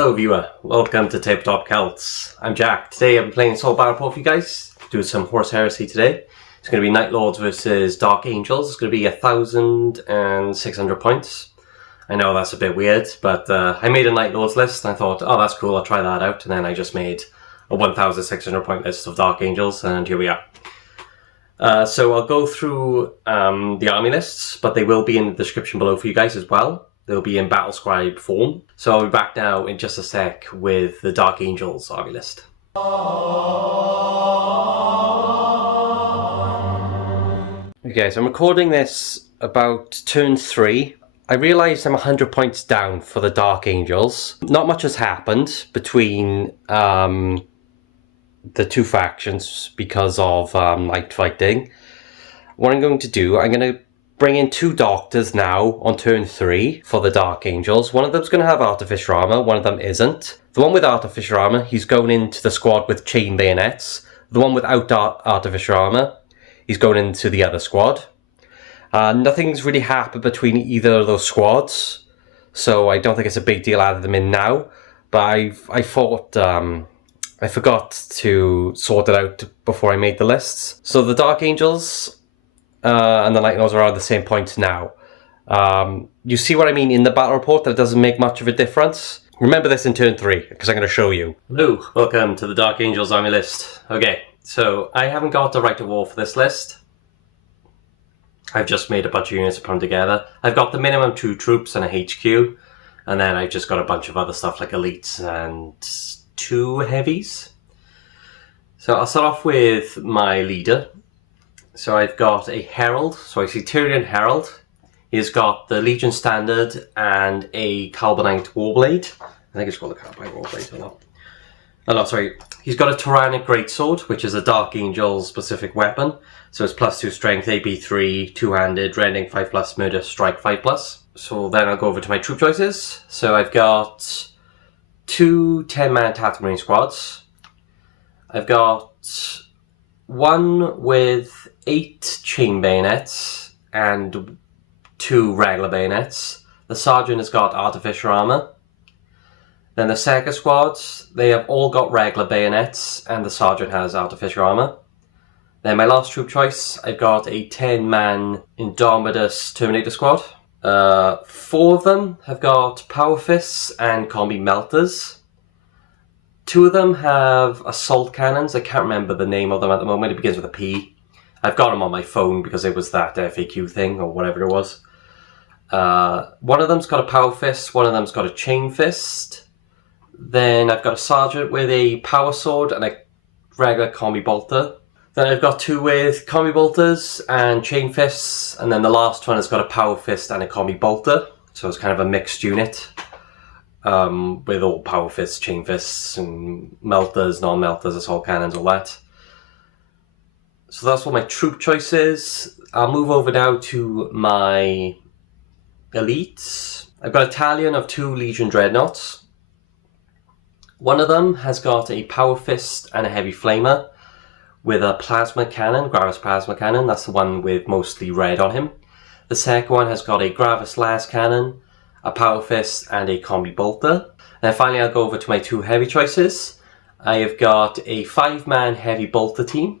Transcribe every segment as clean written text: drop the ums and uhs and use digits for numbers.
Hello viewer, welcome to Tabletop Celts. I'm Jack. Today I'm playing Soul Battle Report for you guys. Doing some Horus Heresy today. It's going to be Night Lords versus Dark Angels. It's going to be 1,600 points. I know that's a bit weird, but I made a Night Lords list and I thought, oh that's cool, I'll try that out. And then I just made a 1,600 point list of Dark Angels, and here we are. So I'll go through the army lists, but they will be in the description below for you guys as well. They'll be in Battle Scribe form. So I'll be back now in just a sec with the Dark Angels army list. Okay, so I'm recording this about turn 3. I realised I'm 100 points down for the Dark Angels. Not much has happened between the two factions because of night fighting. What I'm going to do, I'm going to bring in 2 doctors now on turn 3 for the Dark Angels. One of them's going to have Artificer armor, one of them isn't. The one with Artificer armor, he's going into the squad with chain bayonets. The one without Artificer armor, he's going into the other squad. Nothing's really happened between either of those squads, so I don't think it's a big deal adding them in now. But I thought I forgot to sort it out before I made the lists. So the Dark Angels and the Night Lords are at the same point now. You see what I mean in the battle report, that it doesn't make much of a difference. Remember this in turn 3, because I'm going to show you. Hello, welcome to the Dark Angels army list. Okay, so I haven't got the Rite of War for this list. I've just made a bunch of units to put them together. I've got the minimum 2 troops and a HQ, and then I've just got a bunch of other stuff like elites and 2 heavies. So I'll start off with my leader. So I've got a Herald, so I see Centurion Herald. He's got the Legion Standard and a Carbonite Warblade. I think it's called a Carbonite Warblade or not. Oh no, sorry. He's got a Terranic Greatsword, which is a Dark Angel specific weapon. So it's +2 strength, AB 3, 2-handed, rending 5+, murder, strike 5+. So then I'll go over to my troop choices. So I've got 2 10-man Tactical Marine squads. I've got 1 with 8 chain bayonets and 2 regular bayonets. The sergeant has got Artificer armor. Then the second squad, they have all got regular bayonets and the sergeant has Artificer armor. Then my last troop choice, I've got a 10-man Indomitus Terminator squad. 4 of them have got Power Fists and Combi-Bolters. 2 of them have assault cannons. I can't remember the name of them at the moment. It begins with a P. I've got them on my phone because it was that FAQ thing or whatever it was. One of them's got a Power Fist. One of them's got a Chain Fist. Then I've got a Sergeant with a Power Sword and a regular Combi-Bolter. Then I've got 2 with Combi-Bolters and Chain Fists. And then the last one has got a Power Fist and a Combi-Bolter. So it's kind of a mixed unit. With all Power Fists, Chain Fists, and melters, non-melters, assault cannons, all that. So that's what my troop choice is. I'll move over now to my elites. I've got a Talon of 2 Legion Dreadnoughts. One of them has got a Power Fist and a Heavy Flamer with a Plasma Cannon, Gravis Plasma Cannon. That's the one with mostly red on him. The second one has got a Gravis Lascannon, a Power Fist, and a Combi-Bolter. And finally I'll go over to my 2 heavy choices. I have got a 5-man heavy bolter team.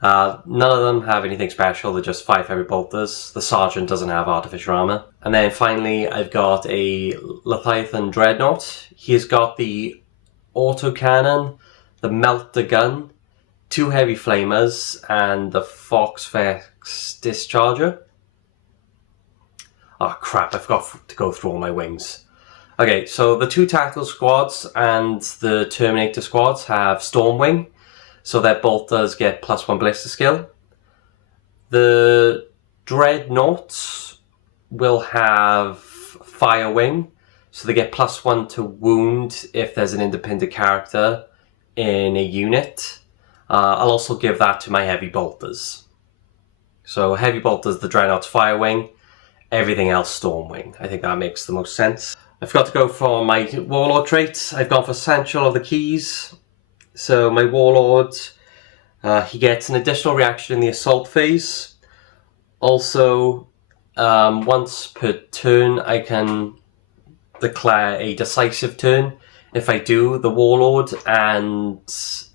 None of them have anything special, they're just 5 heavy bolters. The sergeant doesn't have Artificer armor. And then finally I've got a Leviathan Dreadnought. He's got the autocannon, the melter gun, 2 heavy flamers, and the Fox-Vex discharger. Oh crap, I forgot to go through all my wings. Okay, so the 2 tactical squads and the Terminator squads have Stormwing, so their bolters get +1 ballistic skill. The dreadnoughts will have Firewing, so they get +1 to wound if there's an independent character in a unit. I'll also give that to my heavy bolters. So heavy bolters, the dreadnoughts, Firewing. Everything else Stormwing. I think that makes the most sense. I forgot to go for my Warlord trait. I've gone for Seneschal of the Keys. So my Warlord, he gets an additional reaction in the assault phase. Also, once per turn I can declare a decisive turn. If I do, the Warlord and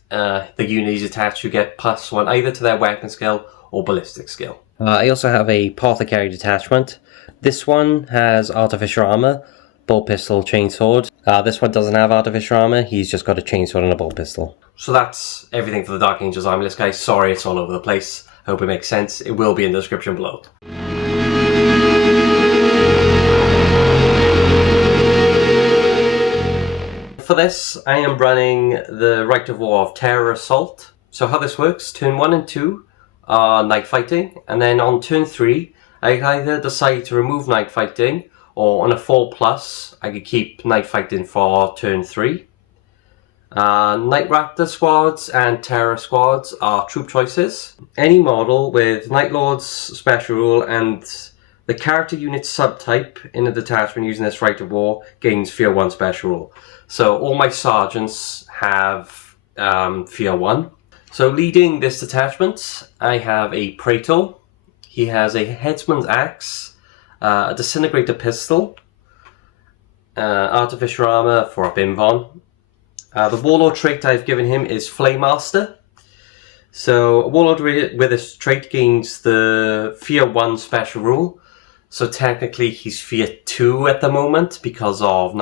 the units attached, you get +1 either to their weapon skill or ballistic skill. I also have a Apothecary Detachment. This one has Artificer Armour, Bolt Pistol, Chainsword. This one doesn't have Artificer Armour, he's just got a Chainsword and a Bolt Pistol. So that's everything for the Dark Angels Army list, guys. Sorry it's all over the place. I hope it makes sense. It will be in the description below. For this, I am running the Rite of War of Terror Assault. So how this works, turn 1 and 2 are night fighting, and then on turn 3, I either decide to remove night fighting, or on a 4+, I could keep night fighting for turn 3. Night Raptor squads and Terror squads are troop choices. Any model with Night Lord's special rule and the character unit subtype in a detachment using this Rite of War gains Fear 1 special rule. So all my sergeants have Fear 1. So leading this detachment, I have a Praetor. He has a Headsman's Axe, a Disintegrator Pistol, Artificer Armour for a Bimvon. The Warlord trait I've given him is Flaymaster. So a Warlord with this trait gains the Fear 1 special rule. So technically he's Fear 2 at the moment because of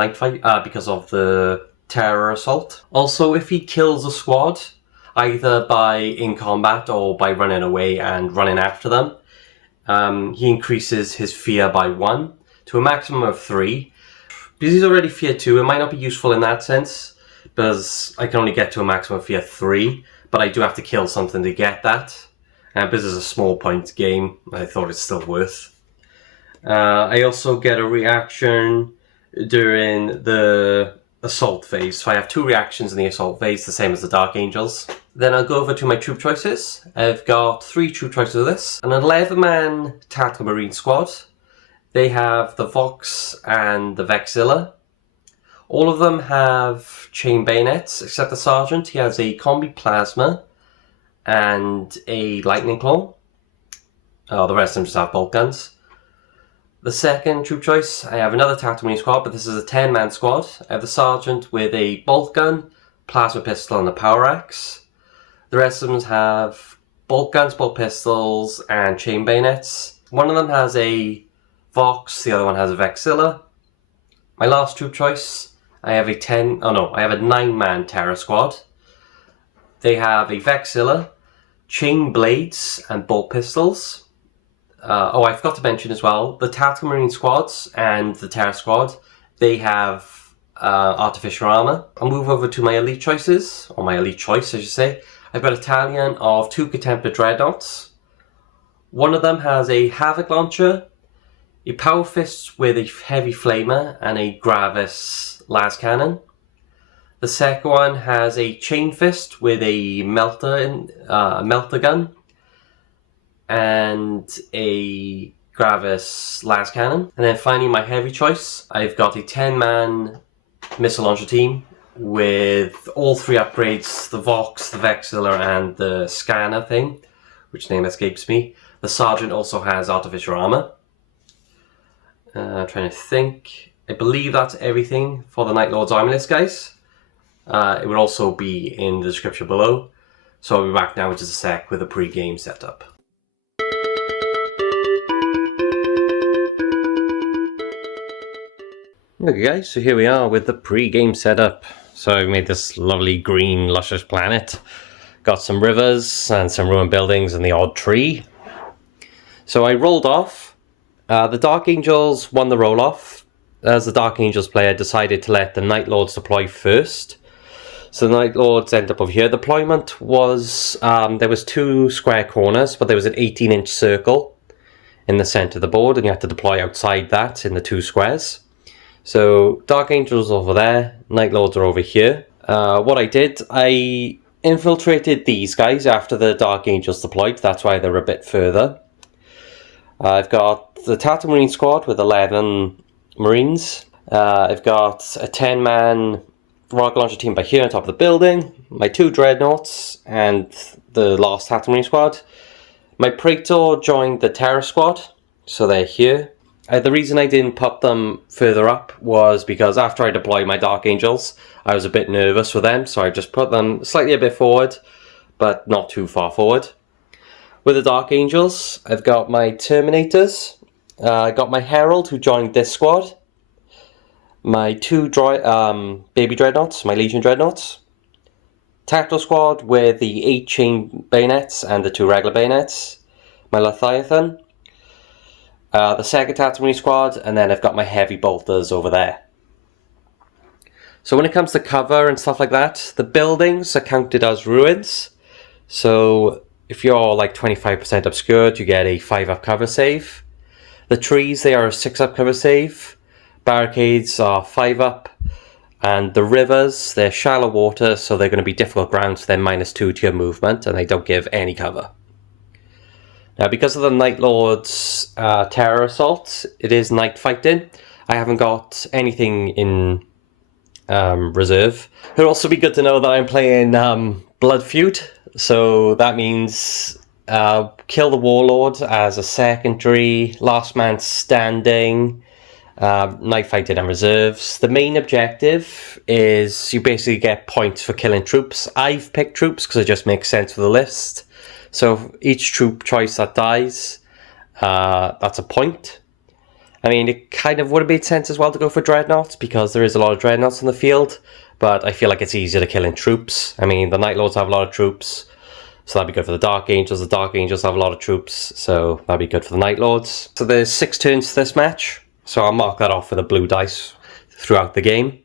because of the Terror Assault. Also, if he kills a squad, either by in combat or by running away and running after them, he increases his Fear by 1 to a maximum of 3. Because he's already Fear 2, it might not be useful in that sense, because I can only get to a maximum of Fear 3, but I do have to kill something to get that. And because it's a small point game, I thought it's still worth. I also get a reaction during the assault phase. So I have 2 reactions in the assault phase, the same as the Dark Angels. Then I'll go over to my troop choices. I've got 3 troop choices of this. An 11-man Tactical Marine squad. They have the Vox and the Vexilla. All of them have chain bayonets, except the Sergeant. He has a Combi Plasma and a Lightning Claw. The rest of them just have bolt guns. The second troop choice, I have another Tactical Marine squad, but this is a 10-man squad. I have the Sergeant with a bolt gun, plasma pistol, and a power axe. The rest of them have bolt guns, bolt pistols, and chain bayonets. One of them has a Vox, the other one has a Vexilla. My last troop choice, I have a 9-man Terror squad. They have a Vexilla, chain blades, and bolt pistols. I forgot to mention as well, the Tactical Marine squads and the Terror squad, they have Artificer Armour. I'll move over to my elite choices, or my elite choice I should say. I've got a Talon of 2 Contemptor Dreadnoughts. One of them has a Havoc Launcher, a Power Fist with a Heavy Flamer, and a Gravis Lascannon. The second one has a Chain Fist with a melter gun, and a Gravis Lascannon. And then finally my heavy choice, I've got a 10-man missile launcher team with all 3 upgrades, the Vox, the Vexilla, and the Scanner thing, which name escapes me. The Sergeant also has Artificer Armour. I'm trying to think. I believe that's everything for the Night Lord's Army list, guys. It will also be in the description below. So I'll be back now in just a sec with a pre-game setup. Okay guys, so here we are with the pre-game setup. So I've made this lovely green luscious planet. Got some rivers and some ruined buildings and the odd tree. So I rolled off. The Dark Angels won the roll-off. As the Dark Angels player decided to let the Night Lords deploy first. So the Night Lords end up over here. The deployment was, there was 2 square corners, but there was an 18-inch circle in the center of the board, and you had to deploy outside that in the 2 squares. So Dark Angels over there, Night Lords are over here. What I did, I infiltrated these guys after the Dark Angels deployed. That's why they're a bit further. I've got the Tactical Marine squad with 11 Marines. I've got a 10-man rocket launcher team by here on top of the building. My 2 Dreadnoughts and the last Tactical Marine squad. My Praetor joined the Terror squad, so they're here. The reason I didn't put them further up was because after I deployed my Dark Angels, I was a bit nervous with them, so I just put them slightly a bit forward, but not too far forward. With the Dark Angels, I've got my Terminators, I got my Herald who joined this squad, my two baby Dreadnoughts, my Legion Dreadnoughts, Tactical Squad with the 8 chain bayonets and the 2 regular bayonets, my Leviathan, the 2nd Tactical Marine Squad, and then I've got my heavy bolters over there. So when it comes to cover and stuff like that, the buildings are counted as ruins. So if you're like 25% obscured, you get a 5-up cover save. The trees, they are a 6-up cover save. Barricades are 5-up. And the rivers, they're shallow water, so they're going to be difficult ground, so they're -2 to your movement, and they don't give any cover. Now, because of the Night Lord's terror assault, it is night fighting. I haven't got anything in reserve. It would also be good to know that I'm playing Blood Feud, so that means kill the Warlord as a secondary, last man standing, night fighting and reserves. The main objective is you basically get points for killing troops. I've picked troops because it just makes sense for the list. So each troop choice that dies, that's a point. I mean, it kind of would have made sense as well to go for Dreadnoughts because there is a lot of Dreadnoughts in the field, but I feel like it's easier to kill in troops. I mean, the Night Lords have a lot of troops, so that'd be good for the Dark Angels. The Dark Angels have a lot of troops, so that'd be good for the Night Lords. So there's 6 turns to this match, so I'll mark that off with a blue dice throughout the game.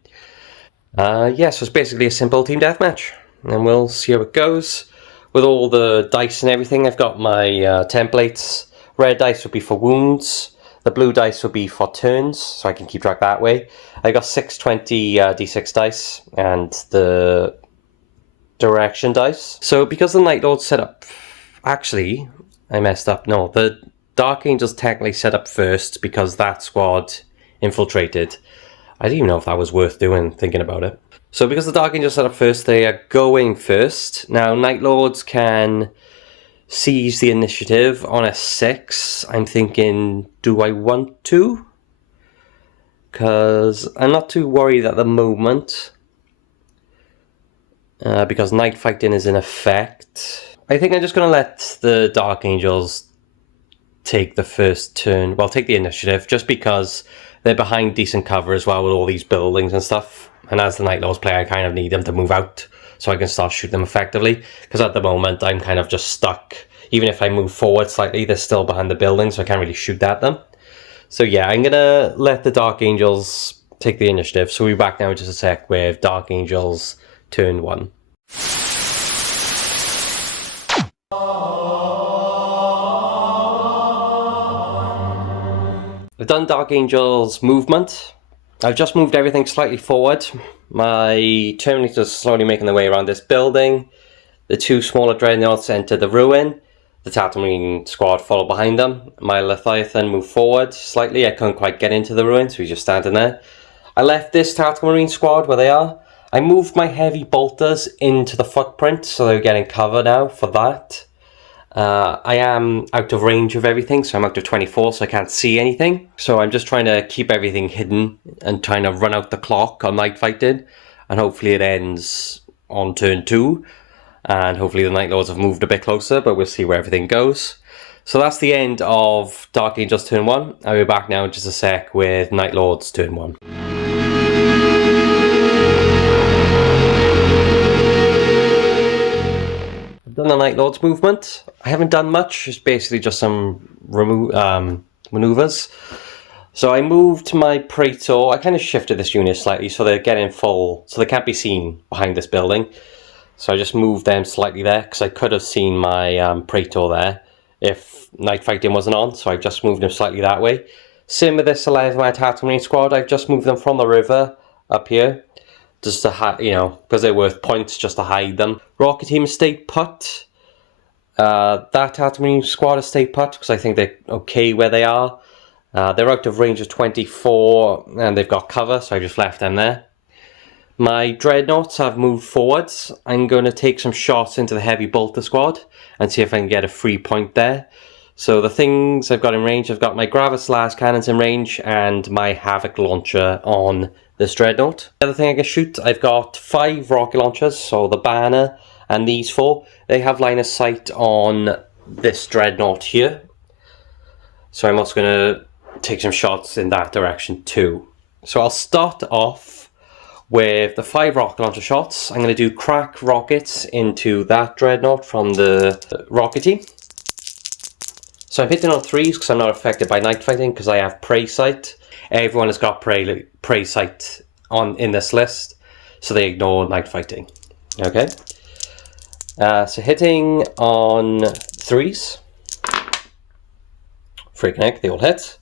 Yeah, so it's basically a simple team deathmatch, and we'll see how it goes. With all the dice and everything, I've got my templates. Red dice would be for wounds. The blue dice would be for turns, so I can keep track that way. I got 620 d6 dice and the direction dice. So because the Night Lord set up... Actually, I messed up. No, the Dark Angels technically set up first because that squad infiltrated. I didn't even know if that was worth doing, thinking about it. So because the Dark Angels set up first, they are going first. Now, Night Lords can seize the initiative on a 6. I'm thinking, do I want to? Because I'm not too worried at the moment. Because night fighting is in effect. I think I'm just going to let the Dark Angels take the first turn. Well, take the initiative, just because they're behind decent cover as well with all these buildings and stuff. And as the Night Lords player, I kind of need them to move out so I can start shooting them effectively. Because at the moment, I'm kind of just stuck. Even if I move forward slightly, they're still behind the building, so I can't really shoot at them. So yeah, I'm going to let the Dark Angels take the initiative. So we'll be back now in just a sec with Dark Angels turn 1. I've done Dark Angels movement. I've just moved everything slightly forward. My Terminators are slowly making their way around this building. The 2 smaller Dreadnoughts enter the ruin. The Tactical Marine squad follow behind them. My Leviathan moved forward slightly. I couldn't quite get into the ruin, so he's just standing there. I left this Tactical Marine squad where they are. I moved my heavy bolters into the footprint, so they're getting cover now for that. I am out of range of everything, so I'm out of 24, so I can't see anything. So I'm just trying to keep everything hidden and trying to run out the clock on night fighting. And hopefully it ends on turn 2. And hopefully the Night Lords have moved a bit closer, but we'll see where everything goes. So that's the end of Dark Angels turn 1. I'll be back now in just a sec with Night Lords turn 1. Done the Night Lords movement. I haven't done much, it's basically just some maneuvers. So I moved my Praetor, I kind of shifted this unit slightly so they're getting full, so they can't be seen behind this building. So I just moved them slightly there because I could have seen my Praetor there if night fighting wasn't on, so I've just moved them slightly that way. Same with this 11-man Tactical Marine squad, I've just moved them from the river up here. Just to hide, you know, because they're worth points just to hide them. Rocket team stayed put. That Tactical Marine squad has stayed put because I think they're okay where they are. They're out of range of 24 and they've got cover, so I just left them there. My Dreadnoughts have moved forwards. I'm going to take some shots into the heavy bolter squad and see if I can get a free point there. So the things I've got in range, I've got my Gravis Lascannons in range and my Havoc launcher on this dreadnought. The other thing I can shoot, I've got 5 rocket launchers, so the banner and these 4. They have line of sight on this dreadnought here. So I'm also going to take some shots in that direction too. So I'll start off with the 5 rocket launcher shots. I'm going to do crack rockets into that dreadnought from the rocket team. So I'm hitting on 3s because I'm not affected by night fighting because I have prey sight. Everyone has got prey sight in this list, so they ignore night fighting. Okay. So hitting on 3s. Freaking heck, they all hit.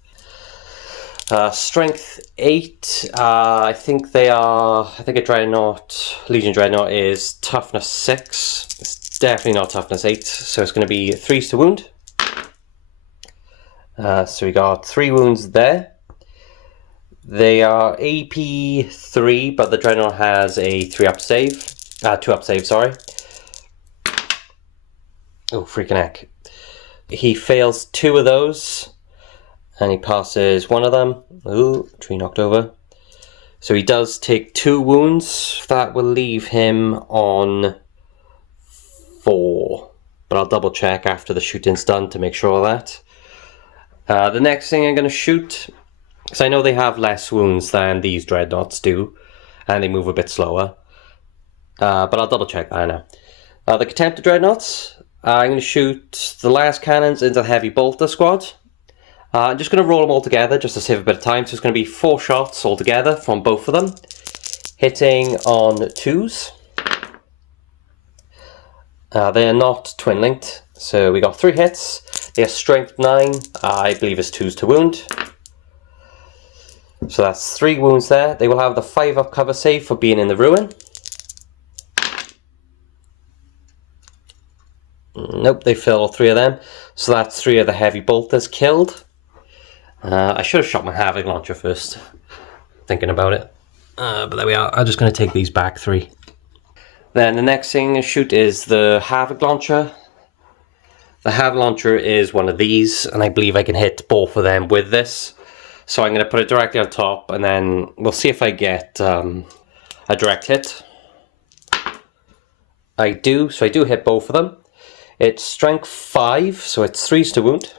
Strength 8, I think a Dreadnought, Legion Dreadnought is toughness 6. It's definitely not toughness 8, so it's going to be 3s to wound. So we got 3 wounds there. They are AP 3, but the Dreadnought has a 2-up save, sorry. Oh, freaking heck. He fails 2 of those, and he passes 1 of them. Ooh, tree knocked over. So he does take 2 wounds. That will leave him on 4. But I'll double check after the shooting's done to make sure of that. The next thing I'm going to shoot, because I know they have less wounds than these dreadnoughts do, and they move a bit slower. But I'll double check that now. The Contemptor dreadnoughts, I'm going to shoot the last cannons into the Heavy Bolter squad. I'm just going to roll them all together just to save a bit of time. So it's going to be 4 shots altogether from both of them. Hitting on 2s. They are not twin linked. So we got 3 hits. They have strength 9. I believe it's 2s to wound. So that's 3 wounds there. They will have the 5-up cover save for being in the ruin. Nope, they failed all 3 of them. So that's 3 of the heavy bolters killed. I should have shot my Havoc launcher first, thinking about it. But there we are. I'm just going to take these back 3. Then the next thing to shoot is the Havoc launcher. The Havoc launcher is one of these, and I believe I can hit both of them with this. So I'm going to put it directly on top, and then we'll see if I get a direct hit. I do, so I do hit both of them. It's strength 5, so it's 3s to wound.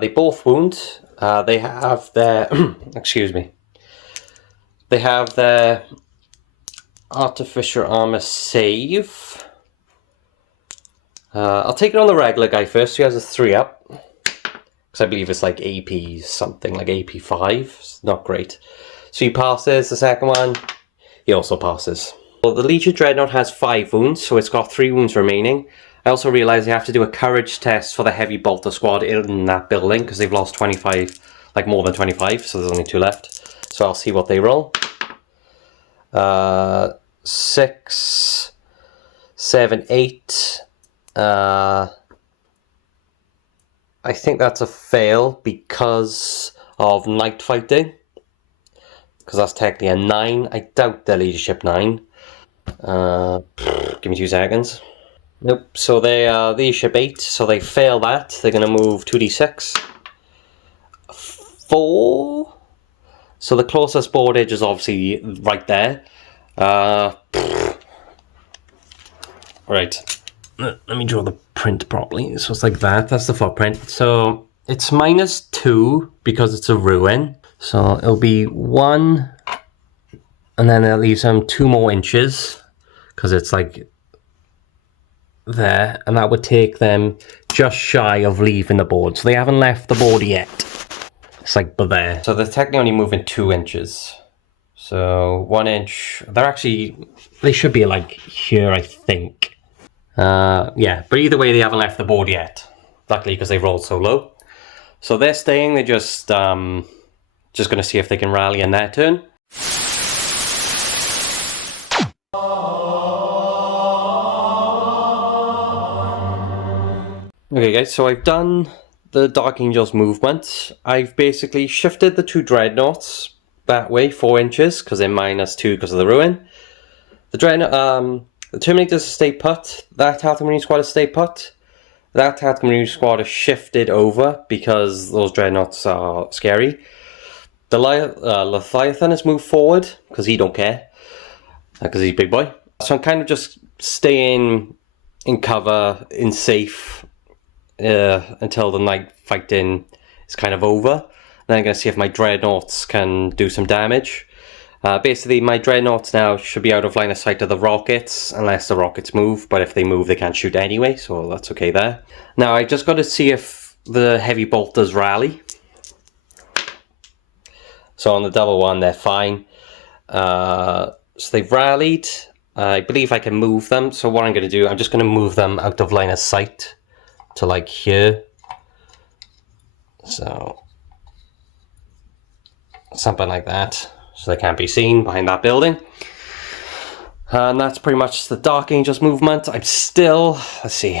They both wound. They have their excuse me. They have their Artificer armor save. I'll take it on the regular guy first. So he has a 3-up, because I believe it's like AP something, like AP 5. It's not great. So he passes. The second one, he also passes. Well, the Legion Dreadnought has 5 wounds, so it's got 3 wounds remaining. I also realised you have to do a courage test for the Heavy Bolter squad in that building, because they've lost 25, like more than 25, so there's only 2 left. So I'll see what they roll. 6, 7, 8. I think that's a fail because of night fighting, because that's technically a 9. I doubt their leadership 9. Give me 2 seconds. Nope, so they are leadership 8, so they fail that. They're going to move 2d6. 4. So the closest board edge is obviously right there. Right. Let me draw the print properly. So it's like that. That's the footprint. So it's -2 because it's a ruin. So it'll be 1, and then that leaves them 2 more inches because it's like there, and that would take them just shy of leaving the board. So they haven't left the board yet. It's like there. So they're technically only moving 2 inches. So 1 inch. They should be like here, I think. Yeah, but either way, they haven't left the board yet. Luckily, because they've rolled so low. So they're staying. They're just going to see if they can rally in their turn. Okay, guys. So I've done the Dark Angels movement. I've basically shifted the 2 dreadnoughts that way 4 inches because they're -2 because of the ruin. The dreadnought. The Terminators stay put. That Talon Marine squad is stay put. that tactical marine squad has shifted over because those dreadnoughts are scary. The Leviathan has moved forward because he don't care, because he's a big boy. So I'm kind of just staying in cover, in safe, until the night fighting is kind of over. Then I'm going to see if my dreadnoughts can do some damage. Basically, my dreadnoughts now should be out of line of sight of the rockets, unless the rockets move, but if they move, they can't shoot anyway, so that's okay there. Now, I just got to see if the heavy bolters rally. So on the double one, they're fine. So they've rallied. I believe I can move them, so what I'm going to do, I'm just going to move them out of line of sight to like here. So, something like that. So they can't be seen behind that building. And that's pretty much the Dark Angels movement. I'm still, let's see.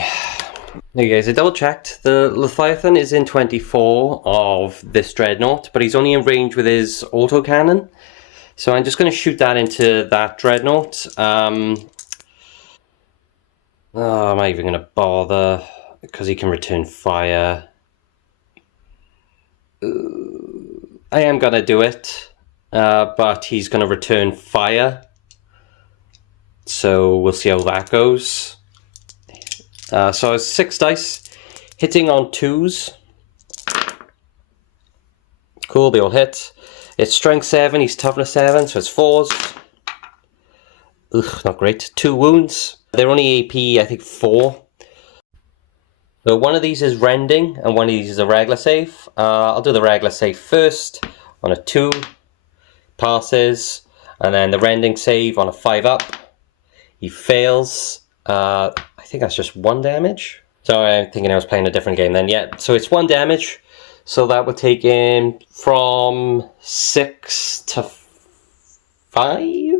Okay guys, I double checked. The Leviathan is in 24 of this dreadnought, but he's only in range with his autocannon. So I'm just going to shoot that into that dreadnought. Oh, am I even going to bother? Because he can return fire. I am going to do it. But he's going to return fire, so we'll see how that goes. So it's 6 dice, hitting on 2s. Cool, they all hit. It's strength 7, he's toughness 7, so it's 4s. Ugh, not great. 2 wounds. They're only AP, I think 4. So one of these is rending, and one of these is a regular save. I'll do the regular save first on a 2. Passes, and then the rending save on a 5 up. He fails. I think that's just 1 damage. Sorry, I'm thinking I was playing a different game then. Yeah, so it's 1 damage. So that would take him from 6 to 5.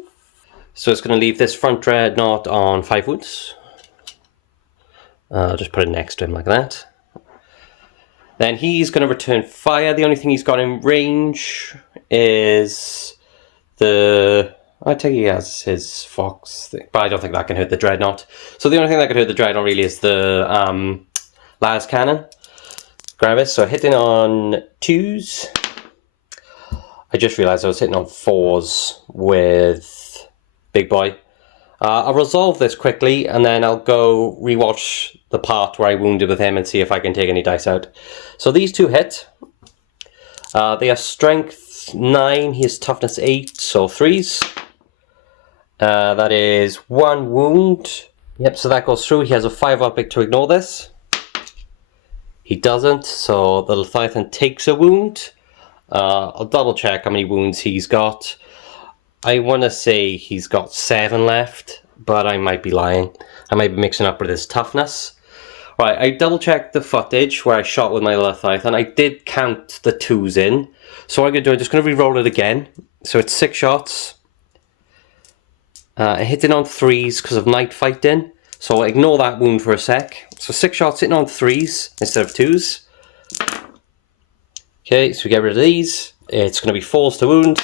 So it's going to leave this front dreadnought on 5 wounds. I'll just put it next to him like that. Then he's going to return fire. The only thing he's got in range is the... I think he has his fox thing, but I don't think that can hurt the dreadnought. So the only thing that can hurt the dreadnought really is the Lascannon. Gravis, so hitting on 2s. I just realised I was hitting on 4s with Big Boy. I'll resolve this quickly, and then I'll go rewatch the part where I wounded with him and see if I can take any dice out. So these 2 hit. They are strength 9, he has toughness 8, so 3s. That is 1 wound. Yep, so that goes through. He has a 5 epic to ignore this. He doesn't, so the Leviathan takes a wound. I'll double check how many wounds he's got. I want to say he's got 7 left, but I might be lying. I might be mixing up with his toughness. Right, I double checked the footage where I shot with my Leviathan. I did count the 2s in. So what I'm going to do, I'm just going to re-roll it again. So it's 6 shots. Hitting on 3s because of night fighting. So I'll ignore that wound for a sec. So 6 shots hitting on 3s instead of 2s. Okay, so we get rid of these. It's going to be 4s to wound.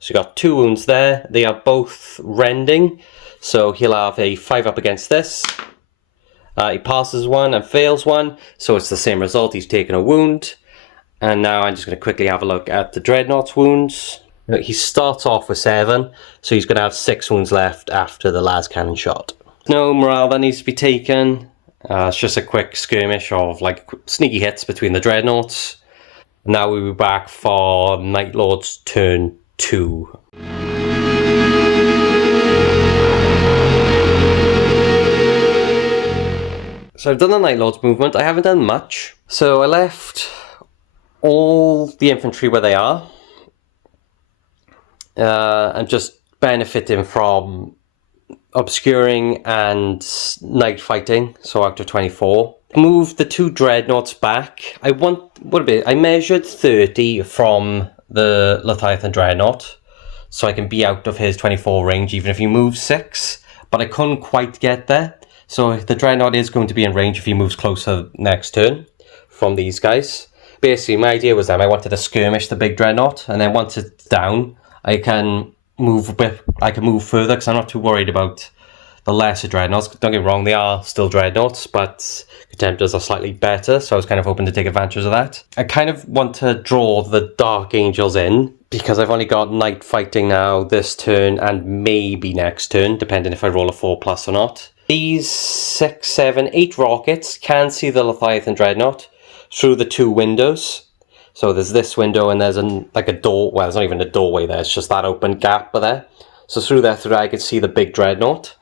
So we got 2 wounds there. They are both rending. So he'll have a 5 up against this. He passes 1 and fails 1. So it's the same result. He's taken a wound. And now I'm just going to quickly have a look at the Dreadnought's wounds. He starts off with 7. So he's going to have 6 wounds left after the Lascannon shot. No morale that needs to be taken. It's just a quick skirmish of like sneaky hits between the Dreadnoughts. Now we'll be back for Night Lord's turn 2. So I've done the Night Lord's movement. I haven't done much. So I left all the infantry where they are. I'm just benefiting from obscuring and night fighting, so out of 24. Move the 2 dreadnoughts back. I measured 30 from the Leviathan dreadnought, so I can be out of his 24 range even if he moves 6, but I couldn't quite get there. So the dreadnought is going to be in range if he moves closer next turn from these guys. Basically, my idea was that I wanted to skirmish the big dreadnought, and then once it's down, I can move a bit. I can move further because I'm not too worried about the lesser dreadnoughts. Don't get me wrong, they are still dreadnoughts, but contemptors are slightly better, so I was kind of hoping to take advantage of that. I kind of want to draw the Dark Angels in, because I've only got Knight fighting now this turn and maybe next turn, depending if I roll a 4+ or not. These 6, 7, 8 rockets can see the Leviathan Dreadnought through the 2 windows. So there's this window and there's like a door, well, there's not even a doorway there, it's just that open gap there. So through there I could see the big dreadnought.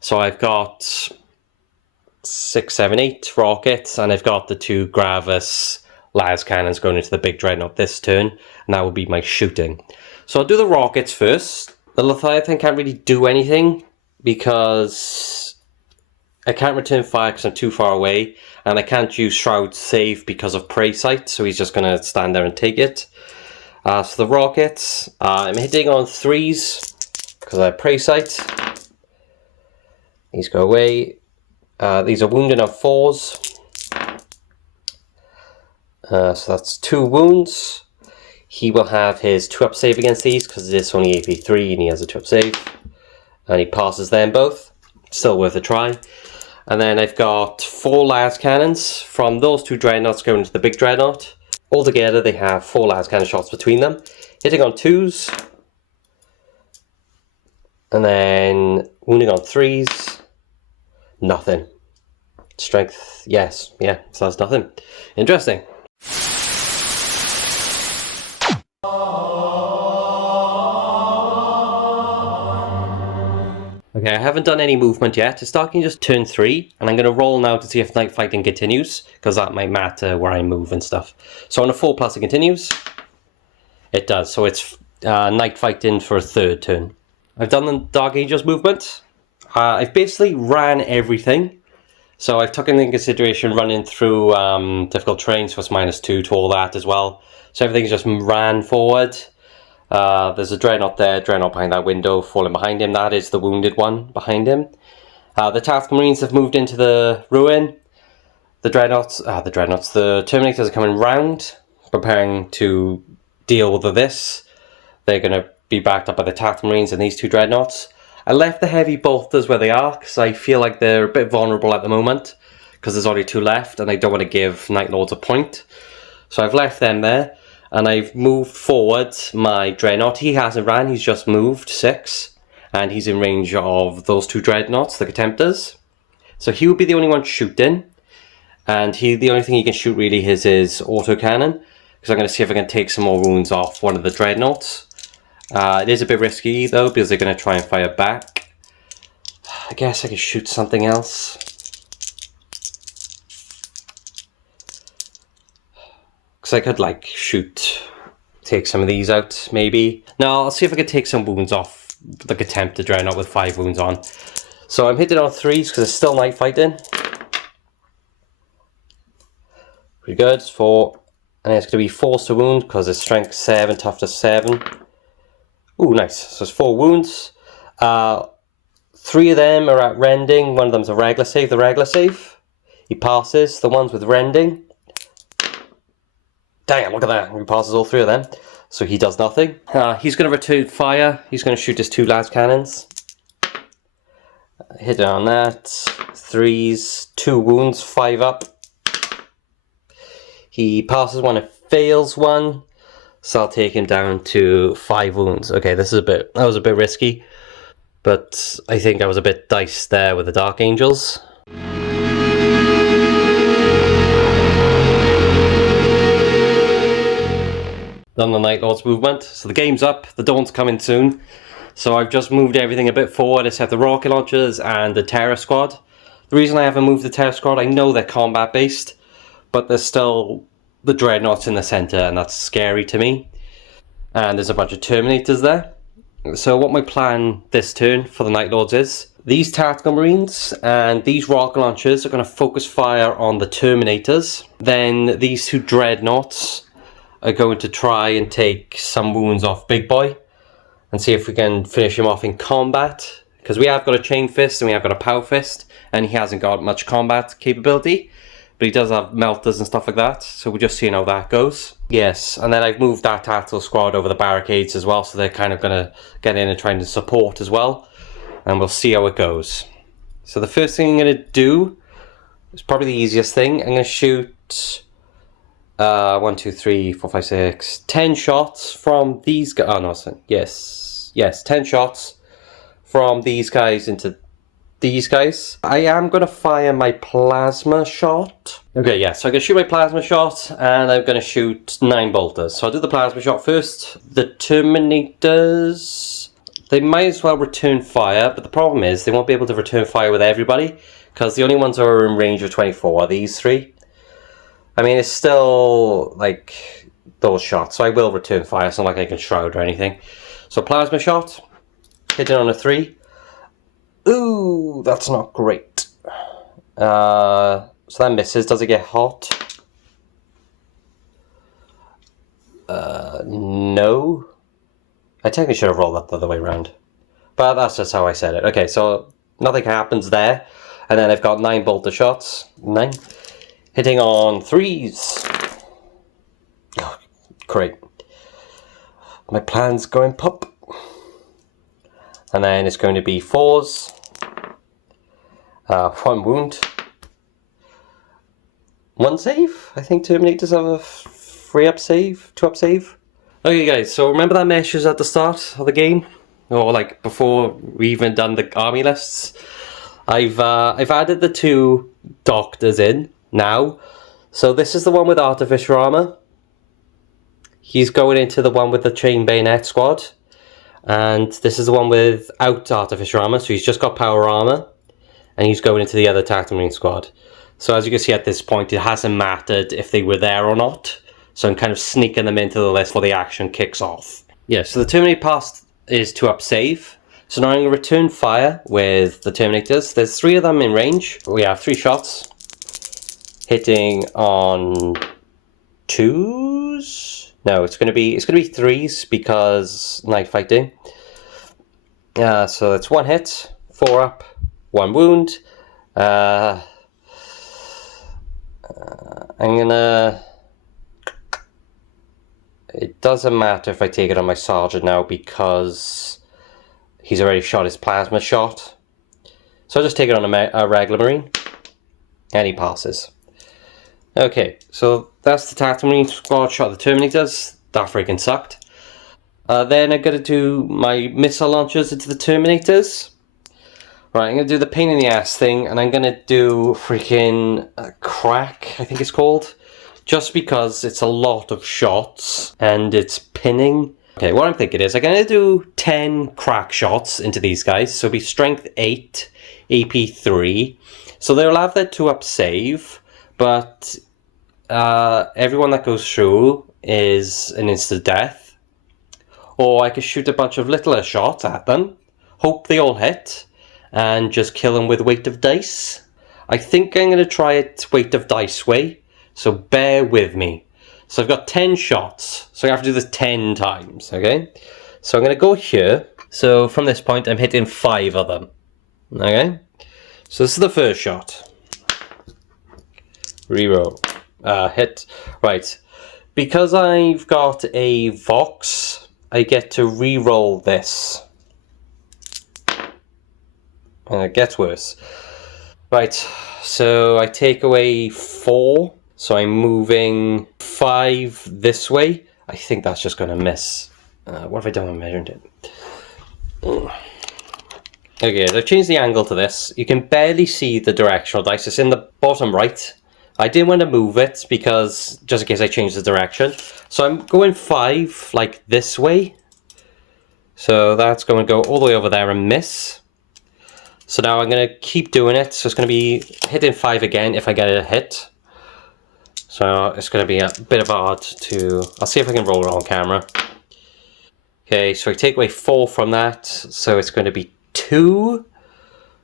So I've got 6, 7, 8 rockets, and I've got the 2 Gravis Lascannons going into the big dreadnought this turn, and that will be my shooting. So I'll do the rockets first. The Leviathan can't really do anything because I can't return fire because I'm too far away, and I can't use Shroud Save because of Prey Sight, so he's just going to stand there and take it. So the rockets, I'm hitting on 3s because I have Prey Sight. These go away. These are wounded on 4s. So that's 2 wounds. He will have his 2-up save against these because it's only AP3 and he has a 2-up save. And he passes them both. Still worth a try. And then I've got 4 Lascannons from those 2 dreadnoughts going into the big dreadnought. Altogether they have 4 Lascannon shots between them. Hitting on 2s. And then wounding on 3s. Nothing. Strength, yes. Yeah, so that's nothing. Interesting. Okay, I haven't done any movement yet. It's starting just turn 3, and I'm going to roll now to see if night fighting continues, because that might matter where I move and stuff. So on a 4+ it continues. It does, so it's night fighting for a 3rd turn. I've done the Dark Angels movement. I've basically ran everything. So I've taken into consideration running through difficult terrain, so it's -2 to all that as well. So everything's just ran forward. There's a dreadnought there, dreadnought behind that window, falling behind him. That is the wounded one behind him. The Tactical Marines have moved into the ruin. The Terminators are coming round, preparing to deal with this. They're going to be backed up by the Tactical Marines and these 2 dreadnoughts. I left the heavy bolters where they are because I feel like they're a bit vulnerable at the moment because there's only 2 left and I don't want to give Night Lords a point. So I've left them there. And I've moved forward my dreadnought. He hasn't ran, he's just moved 6. And he's in range of those 2 dreadnoughts, the Contemptors. So he would be the only one shooting. And the only thing he can shoot really is his autocannon. Because I'm going to see if I can take some more wounds off one of the dreadnoughts. It is a bit risky though, because they're going to try and fire back. I guess I could shoot something else. Because I could like take some of these out maybe. No, I'll see if I can take some wounds off the Contemptor Dreadnought with 5 wounds on. So I'm hitting on 3s because it's still night fighting. Pretty good. 4. And it's going to be force to wound because it's strength 7, toughness 7. Ooh, nice. So it's 4 wounds. 3 of them are at rending. One of them's a regular save. The regular save, he passes. The ones with rending, damn, look at that. He passes all 3 of them. So he does nothing. He's going to return fire. He's going to shoot his 2 Lascannons. Hit on that. 3s, 2 wounds, 5 up. He passes one and fails one. So I'll take him down to 5 wounds. Okay, that was a bit risky. But I think I was a bit diced there with the Dark Angels. Done the Night Lords movement. So the game's up, the dawn's coming soon. So I've just moved everything a bit forward except the rocket launchers and the Terror Squad. The reason I haven't moved the Terror Squad, I know they're combat based, but there's still the Dreadnoughts in the centre and that's scary to me. And there's a bunch of Terminators there. So what my plan this turn for the Night Lords is, these Tactical Marines and these rocket launchers are going to focus fire on the Terminators. Then these 2 Dreadnoughts are going to try and take some wounds off Big Boy and see if we can finish him off in combat, because we have got a Chain Fist and we have got a Power Fist and he hasn't got much combat capability, but he does have melters and stuff like that, so we're just seeing how that goes. Yes, and then I've moved that Tactical Squad over the barricades as well, so they're kind of going to get in and try to support as well. and we'll see how it goes. So the first thing I'm going to do is probably the easiest thing. I'm going to shoot 1, 2, 3, 4, 5, 6, 10 shots from these guys. Oh no, yes, 10 shots from these guys into these guys. I am going to fire my plasma shot. Okay, yeah, so I'm going to shoot my plasma shot, and I'm going to shoot 9 bolters. So I'll do the plasma shot first. The Terminators, they might as well return fire, but the problem is they won't be able to return fire with everybody, because the only ones who are in range of 24 are these 3. I mean, it's still, like, those shots, so I will return fire. It's not like I can shroud or anything. So plasma shot, hit it on a 3. Ooh, that's not great. So that misses. Does it get hot? No. I technically should have rolled that the other way around. But that's just how I said it. Okay, so nothing happens there. And then I've got 9 bolter shots. 9. Hitting on 3s. Oh, great. My plan's going pop. And then it's going to be 4s. 1 wound. 1 save? I think Terminators have a 3-up save, 2-up save. Okay guys, so remember that meshes at the start of the game? Or like before we even done the army lists? I've added the 2 doctors in now. So this is the one with Artificer armor. He's going into the one with the chain bayonet squad. And this is the one without Artificer armor, so he's just got power armor. And he's going into the other Tactical Marine squad. So as you can see at this point, it hasn't mattered if they were there or not. So I'm kind of sneaking them into the list before the action kicks off. Yeah, so the Terminator pass is 2-up save. So now I'm going to return fire with the Terminators. There's 3 of them in range. We have 3 shots. Hitting on 2s? No, it's gonna be 3s because night fighting. So it's 1 hit, 4-up, 1 wound. I'm gonna... It doesn't matter if I take it on my sergeant now because he's already shot his plasma shot. So I'll just take it on a regular marine. And he passes. Okay, so that's the Tactical Marine squad shot the Terminators. That freaking sucked. Then I'm gonna do my missile launchers into the Terminators. Right, I'm going to do the pain in the ass thing, and I'm going to do freaking crack, I think it's called. Just because it's a lot of shots, and it's pinning. Okay, what I'm thinking is I'm going to do 10 crack shots into these guys. So it'll be strength 8, AP 3. So they'll have their 2-up save, but everyone that goes through is an instant death. Or I could shoot a bunch of littler shots at them, hope they all hit, and just kill them with weight of dice. I think I'm going to try it weight of dice way, so bear with me. So I've got 10 shots, so I have to do this 10 times, okay? So I'm going to go here. So from this point, I'm hitting 5 of them, okay? So this is the first shot. Reroll. Hit. Right. Because I've got a Vox, I get to reroll this. And it gets worse. Right, so I take away 4. So I'm moving 5 this way. I think that's just going to miss. What have I done when measuring it? Okay, so I've changed the angle to this. You can barely see the directional dice. It's in the bottom right. I didn't want to move it because just in case I change the direction. So I'm going 5 like this way. So that's going to go all the way over there and miss. So now I'm going to keep doing it. So it's going to be hitting 5 again if I get a hit. So it's going to be a bit of hard to... I'll see if I can roll it on camera. Okay, so I take away 4 from that. So it's going to be 2.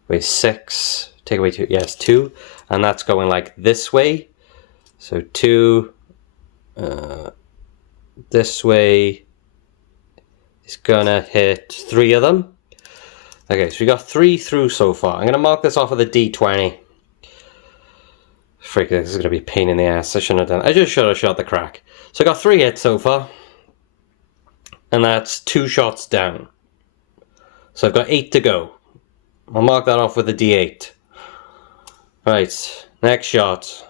Wait, 6. Take away 2. Yes, 2. And that's going like this way. So 2. This way is going to hit 3 of them. Okay, so we got 3 through so far. I'm going to mark this off with a D20. Freak, this is going to be a pain in the ass. I shouldn't have done. I just should have shot the crack. So I got 3 hits so far. And that's 2 shots down. So I've got 8 to go. I'll mark that off with a D8. Right, next shot.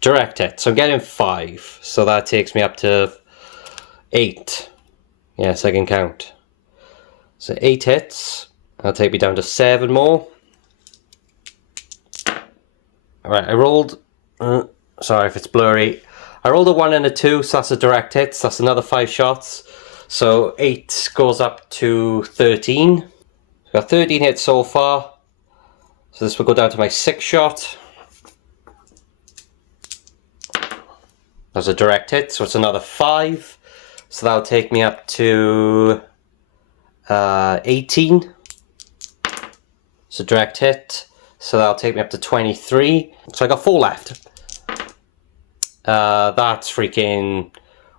Direct hit. So I'm getting 5. So that takes me up to 8. Yes, I can count. So 8 hits. That'll take me down to 7 more. Alright, I rolled... sorry if it's blurry. I rolled a 1 and a 2, so that's a direct hit. So that's another 5 shots. So 8 goes up to 13. So I've got 13 hits so far. So this will go down to my 6th shot. That's a direct hit, so it's another 5. So that'll take me up to 18. It's a direct hit. So that'll take me up to 23. So I got 4 left. That's freaking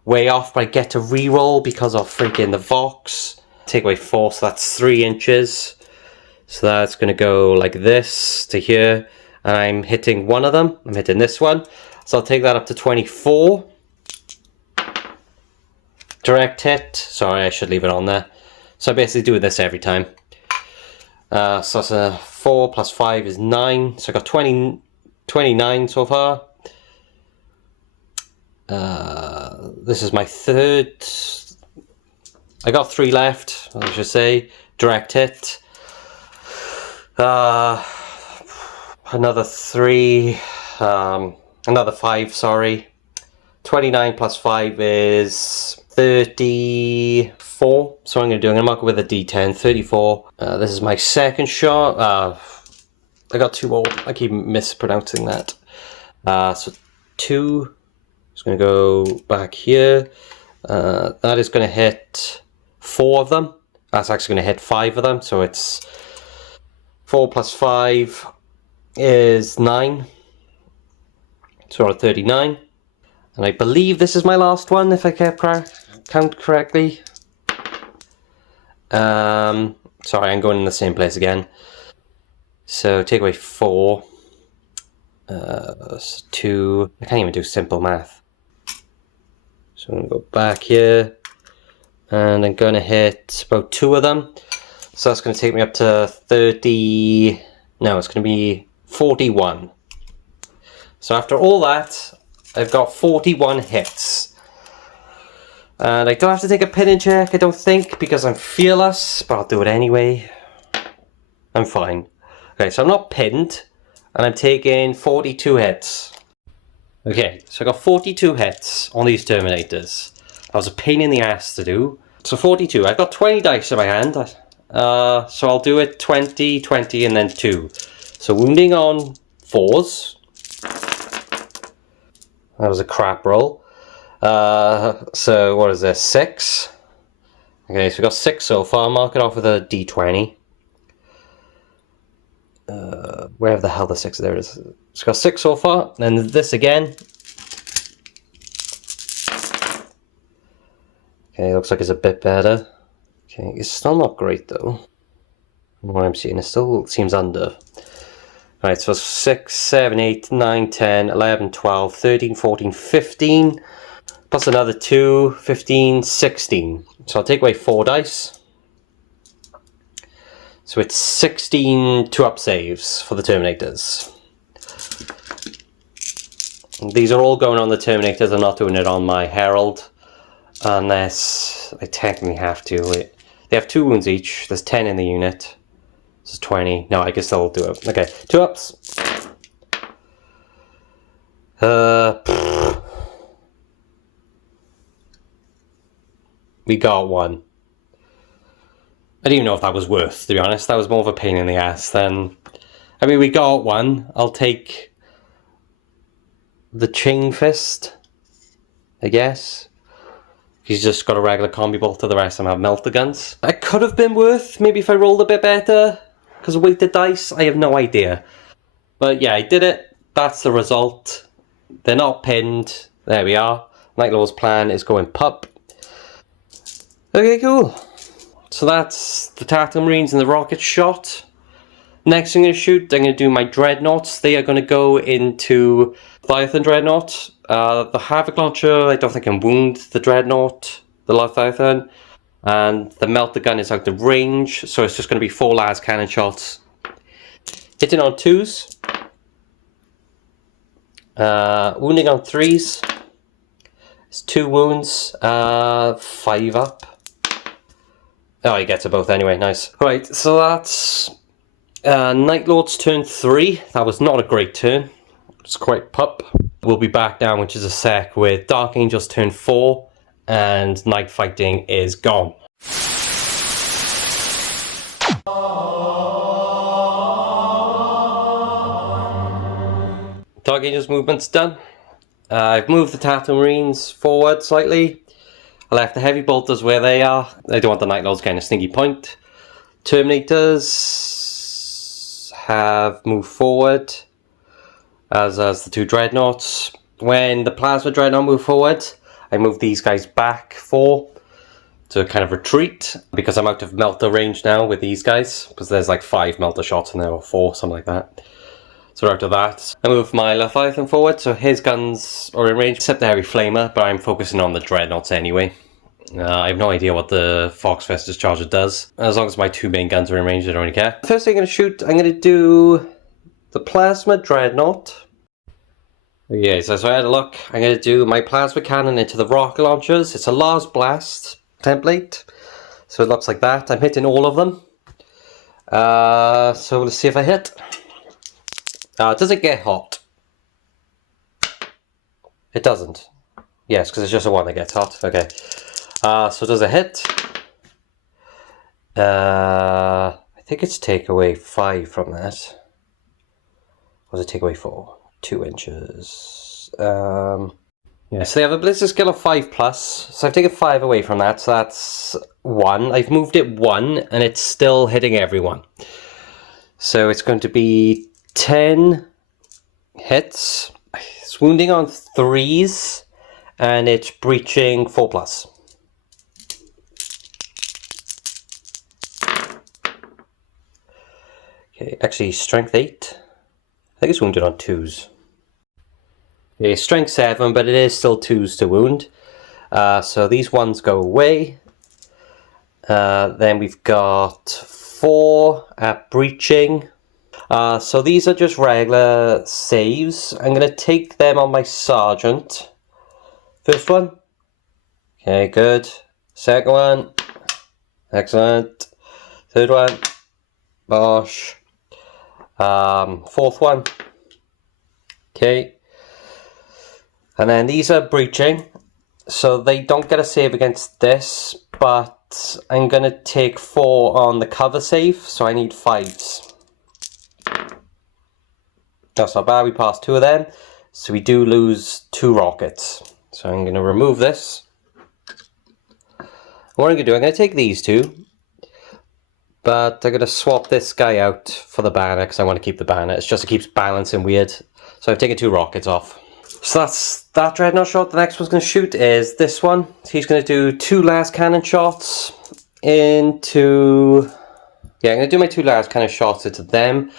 way off, but I get to reroll because of freaking the Vox. Take away 4, so that's 3 inches. So that's going to go like this to here. And I'm hitting one of them. I'm hitting this one. So I'll take that up to 24. Direct hit. Sorry, I should leave it on there. So I'm basically doing this every time. So that's a 4 plus 5 is 9. So I got 29 so far. This is my 3rd. I got 3 left, I should say. Direct hit. Another 3. Another 5, sorry. 29 plus 5 is 34. So I'm going to mark it with a D10. 34. This is my 2nd shot. I got 2 more. I keep mispronouncing that. So 2. It's going to go back here. That is going to hit 4 of them. That's actually going to hit 5 of them. So it's 4 plus 5 is 9. So we're at 39. And I believe this is my last one, if I count correctly. Sorry, I'm going in the same place again. So take away 4. 2. I can't even do simple math. So I'm going to go back here. And I'm going to hit about 2 of them. So that's going to take me up to 30... No, it's going to be 41. So after all that, I've got 41 hits. And I don't have to take a pinning check, I don't think, because I'm fearless, but I'll do it anyway. I'm fine. Okay, so I'm not pinned, and I'm taking 42 hits. Okay, so I got 42 hits on these Terminators. That was a pain in the ass to do. So 42, I've got 20 dice in my hand. So I'll do it 20, 20, and then 2. So wounding on 4s. That was a crap roll. So what is this? 6. Okay, so we got 6 so far. Mark it off with a D20. Wherever the hell the 6 there is. So we got 6 so far. And this again. Okay, looks like it's a bit better. Okay, it's still not great though. From what I'm seeing, it still seems under. Right, so 6, 7, 8, 9, 10, 11, 12, 13, 14, 15. Plus another 2, 15, 16. So I'll take away 4 dice. So it's 16 2-up saves for the Terminators. And these are all going on the Terminators. I'm not doing it on my Herald. Unless I technically have to. They have 2 wounds each. There's 10 in the unit. This is 20. No, I guess I'll do it. Okay, 2-ups. We got 1. I didn't even know if that was worth, to be honest. That was more of a pain in the ass than... I mean, we got 1. I'll take the Chain Fist, I guess. He's just got a regular Combi-Bolter, the rest of them have melter guns. It could have been worth, maybe if I rolled a bit better, because of weighted dice, I have no idea. But yeah, I did it, that's the result. They're not pinned, there we are. Nightlord's plan is going pup. Okay, cool. So that's the Tactical Marines and the rocket shot. Next I'm going to shoot, I'm going to do my dreadnoughts. They are going to go into Leviathan Dreadnought. The Havoc Launcher, I don't think I can wound the Dreadnought, the Leviathan. And the melter gun is out of range, so it's just going to be 4 Lascannon shots. Hitting on 2s. Wounding on 3s. It's 2 wounds. 5 up. Oh, he gets it both anyway, nice. Right, so that's Night Lord's turn 3. That was not a great turn. It's quite pup. We'll be back now, which is a sec, with Dark Angel's turn 4, and night fighting is gone. Dark Angel's movement's done. I've moved the Tattoo Marines forward slightly. I left the heavy bolters where they are. I don't want the Night Lords getting a sneaky point. Terminators have moved forward, as the 2 dreadnoughts. When the Plasma Dreadnought moved forward, I moved these guys back 4 to kind of retreat, because I'm out of melter range now with these guys, because there's like 5 melter shots in there, or 4, something like that. So after that, I moved my Leviathan forward, so his guns are in range, except the Heavy Flamer, but I'm focusing on the Dreadnoughts anyway. I have no idea what the Fox Fist Discharger does. As long as my 2 main guns are in range, I don't really care. First thing I'm going to shoot, I'm going to do the Plasma Dreadnought. Okay, so I had a look. I'm going to do my Plasma Cannon into the rocket launchers. It's a Last Blast template, so it looks like that. I'm hitting all of them. So let's see if I hit. Does it get hot? It doesn't. Yes, because it's just a one that gets hot. Okay. So does it hit? I think it's take away 5 from that. What does it take away 4? 2 inches. Yeah, so they have a ballistic skill of 5+. So I've taken 5 away from that. So that's 1. I've moved it 1, and it's still hitting everyone. So it's going to be 10 hits. It's wounding on 3s, and it's breaching 4+. Okay, actually strength 8. I think it's wounded on 2s. Okay, strength 7, but it is still 2s to wound. So these ones go away. Then we've got 4 at breaching. So these are just regular saves. I'm going to take them on my Sergeant. First one. Okay, good. Second one. Excellent. Third one. Bosh. Fourth one. Okay. And then these are breaching. So they don't get a save against this, but I'm going to take 4 on the cover save. So I need 5s. That's not bad, we passed 2 of them. So we do lose 2 rockets. So I'm going to remove this. What I'm going to do, I'm going to take these 2. But I'm going to swap this guy out for the banner, because I want to keep the banner. It's just it keeps balancing weird. So I've taken 2 rockets off. So that's that Dreadnought shot. The next one's going to shoot is this one. He's going to do 2 Lascannon shots into... Yeah, I'm going to do my 2 Lascannon shots into them.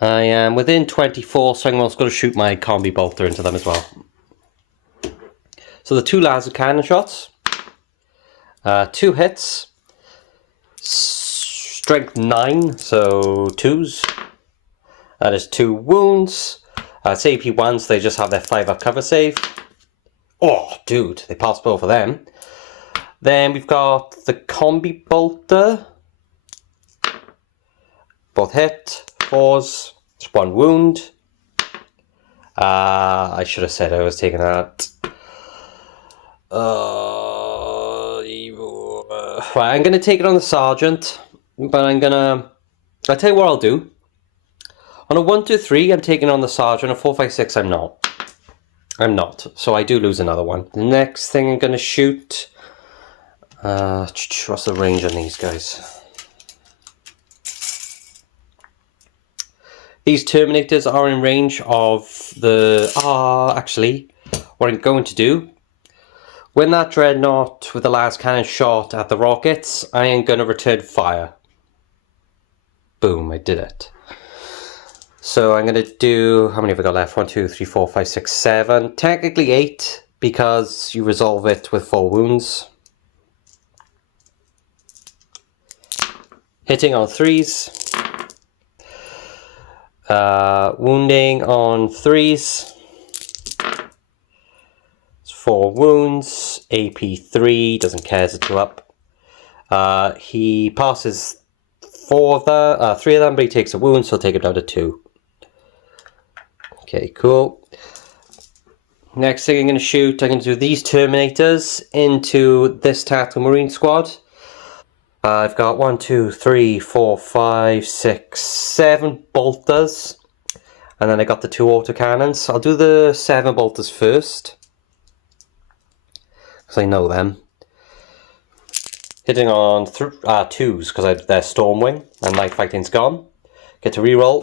I am within 24, so I'm also going to shoot my Combi-Bolter into them as well. So the 2 Lascannon shots. 2 hits. Strength 9, so 2s. That is 2 wounds. It's AP1s, so they just have their 5-up cover save. Oh, dude, they passed both of them. Then we've got the Combi-Bolter. Both hit. 4s. It's 1 wound. I should have said I was taking that. Right, I'm going to take it on the Sergeant. But I'll tell you what I'll do. On a 1, 2, 3, I'm taking on the Sergeant. A 4, 5, 6, I'm not. So I do lose another one. The next thing I'm going to shoot... what's the range on these guys? These Terminators are in range of the... actually, what I'm going to do... When that Dreadnought with the Lascannon shot at the rockets, I am going to return fire. Boom, I did it. So I'm going to do... How many have I got left? 1, 2, 3, 4, 5, 6, 7. Technically 8, because you resolve it with 4 wounds. Hitting on 3s. Wounding on 3s. It's 4 wounds. AP 3, doesn't care, it's a 2 up. He passes 3 of them, but he takes a wound, so I'll take it down to 2. Okay, cool. Next thing I'm going to shoot, I'm going to do these Terminators into this Tactical Marine squad. I've got 1, 2, 3, 4, 5, 6, 7 bolters. And then I got the 2 autocannons. I'll do the 7 bolters first, because I know them. Hitting on 2s, because they're Stormwing, and Night Fighting's gone. Get to reroll.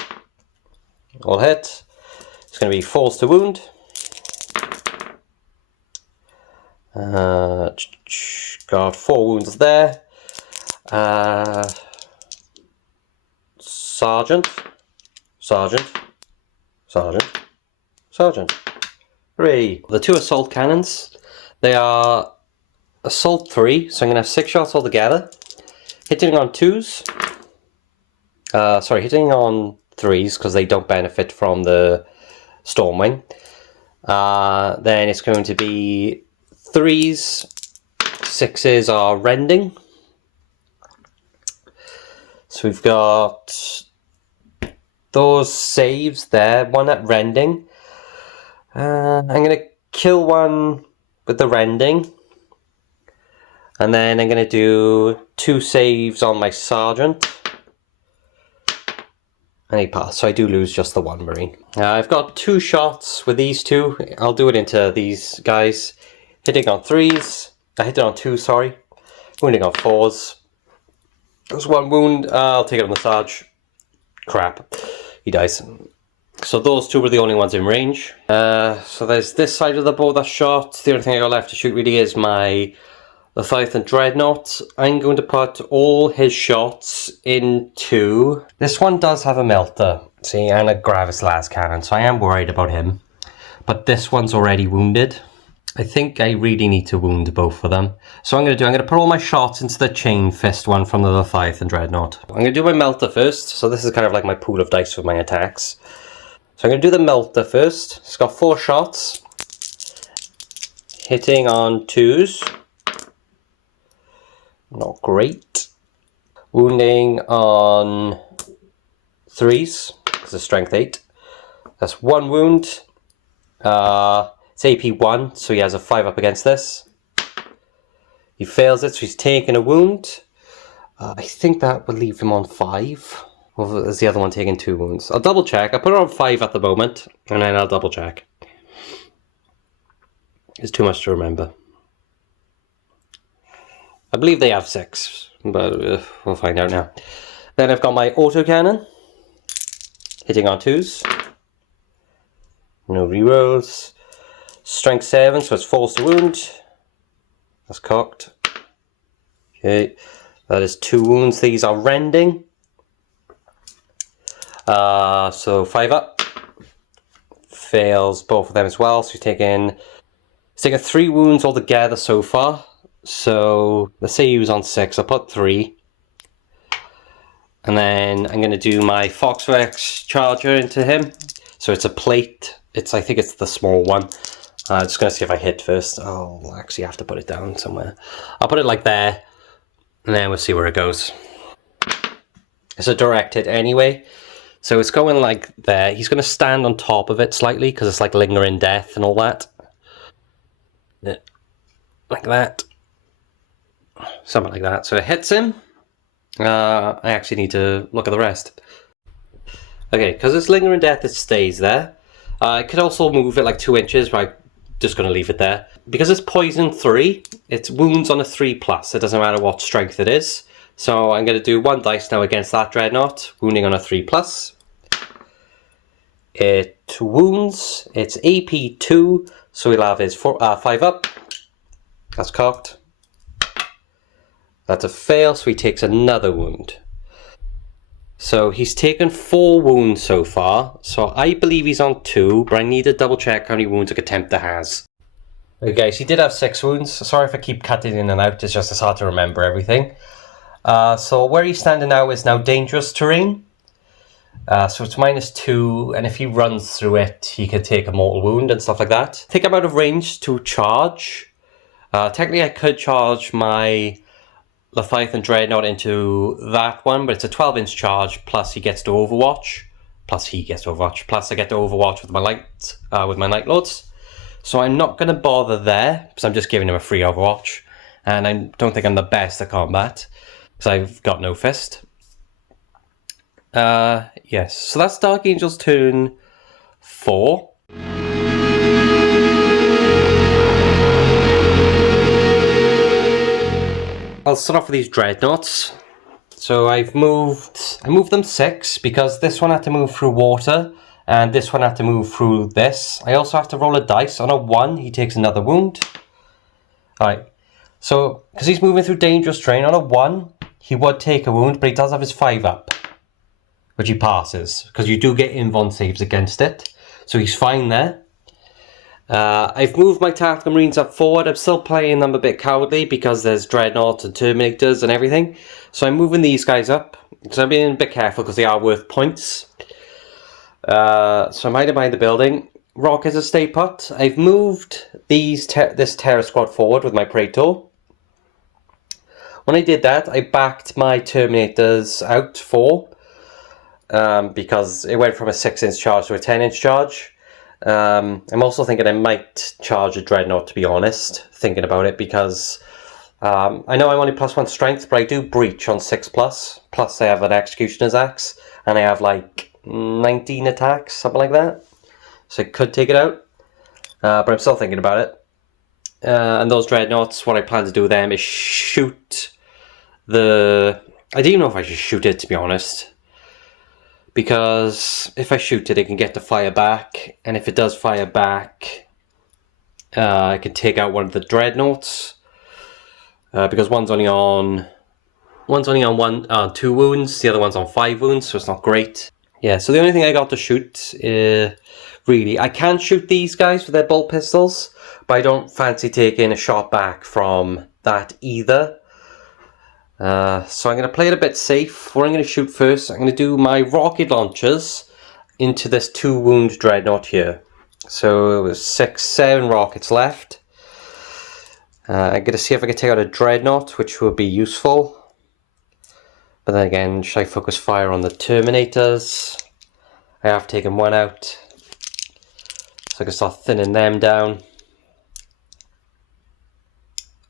All hit. It's going to be 4s to wound. Got 4 wounds there. Sergeant. 3. The 2 assault cannons. They are assault 3, so I'm going to have 6 shots altogether. Hitting on 2s. Hitting on 3s because they don't benefit from the Stormwing. Then it's going to be 3s. 6s are rending. So we've got those saves there, 1 at rending. I'm going to kill 1 with the rending. And then I'm going to do 2 saves on my sergeant. And he passed, so I do lose just the 1 marine. I've got 2 shots with these 2. I'll do it into these guys. Hitting on 3s. I hit it on 2, sorry. Wounding on 4s. There's 1 wound. I'll take it on the Sarge. Crap. He dies. So those 2 were the only ones in range. So there's this side of the bow that's shot. The only thing I got left to shoot really is my Apothecarion Detachment. I'm going to put all his shots into... This one does have a melter, see, and a Gravis Lascannon, so I am worried about him. But this one's already wounded. I think I really need to wound both of them. So what I'm going to put all my shots into the Chain Fist one from the Apothecarion Dreadnought. I'm going to do my melter first, so this is kind of like my pool of dice for my attacks. So I'm going to do the melter first. It's got 4 shots. Hitting on 2s. Not great. Wounding on 3s, because it's strength 8. That's 1 wound. It's AP 1, so he has a 5 up against this. He fails it, so he's taking a wound. I think that would leave him on 5. Or is the other one taking 2 wounds? I'll double check. I'll put it on 5 at the moment, and then I'll double check. It's too much to remember. I believe they have 6, but we'll find out now. Then I've got my autocannon. Hitting on 2s. No rerolls. Strength 7, so it's 4s to wound. That's cocked. Okay, that is 2 wounds. These are rending. So 5 up. Fails both of them as well. So he's taking 3 wounds altogether so far. So let's say he was on 6. I'll put 3. And then I'm going to do my Foxrex Charger into him. So it's a plate. I think it's the small one. Just going to see if I hit first. I'll actually have to put it down somewhere. I'll put it like there. And then we'll see where it goes. It's a direct hit anyway. So it's going like there. He's going to stand on top of it slightly because it's like lingering death and all that. Like that. Something like that. So it hits him. I actually need to look at the rest. Okay, because it's lingering death, it stays there. I could also move it like 2 inches, but I'm just going to leave it there. Because it's poison 3, it's wounds on a 3+. It doesn't matter what strength it is. So I'm going to do 1 dice now against that Dreadnought, wounding on a 3+. It wounds, it's AP 2, so he'll have his 5 up. That's cocked. That's a fail, so he takes another wound. So he's taken 4 wounds so far. So I believe he's on 2, but I need to double check how many wounds a Contemptor has. Okay, guys, he did have 6 wounds. Sorry if I keep cutting in and out, it's hard to remember everything. So where he's standing now is now dangerous terrain. So it's -2, and if he runs through it, he can take a mortal wound and stuff like that. I think I'm out of range to charge. Technically, I could charge my Leviathan Dreadnought into that one, but it's a 12-inch charge, plus he gets to Overwatch. Plus I get to Overwatch with my Night Lords. So I'm not going to bother there, because I'm just giving him a free Overwatch. And I don't think I'm the best at combat, because I've got no fist. Yes, so that's Dark Angel's turn 4. I'll start off with these Dreadnoughts. So I moved them 6 because this one had to move through water and this one had to move through this. I also have to roll a dice. On a 1, he takes another wound. Alright, so because he's moving through dangerous terrain, on a 1, he would take a wound, but he does have his 5 up, which he passes because you do get invuln saves against it. So he's fine there. I've moved my Tactical Marines up forward. I'm still playing them a bit cowardly because there's Dreadnoughts and Terminators and everything. So I'm moving these guys up because I'm being a bit careful because they are worth points. So I'm hiding behind the building. Rockets are stay put. I've moved this Terror Squad forward with my Praetor. When I did that, I backed my Terminators out 4 because it went from a 6-inch charge to a 10-inch charge. I'm also thinking I might charge a Dreadnought, to be honest, thinking about it, because I know I'm only +1 strength, but I do breach on 6+, plus I have an Executioner's Axe, and I have like 19 attacks, something like that, so I could take it out, but I'm still thinking about it. And those Dreadnoughts, what I plan to do with them is shoot I don't even know if I should shoot it, to be honest. Because if I shoot it, it can get to fire back, and if it does fire back, I can take out one of the Dreadnoughts. Because one's only on 2 wounds, the other one's on 5 wounds, so it's not great. Yeah, so the only thing I got to shoot, really, I can shoot these guys with their bolt pistols, but I don't fancy taking a shot back from that either. So I'm going to play it a bit safe. What I'm going to shoot first, I'm going to do my rocket launchers into this 2-wound Dreadnought here. So it was 7 rockets left. I'm going to see if I can take out a Dreadnought, which will be useful. But then again, should I focus fire on the Terminators? I have taken one out, so I can start thinning them down.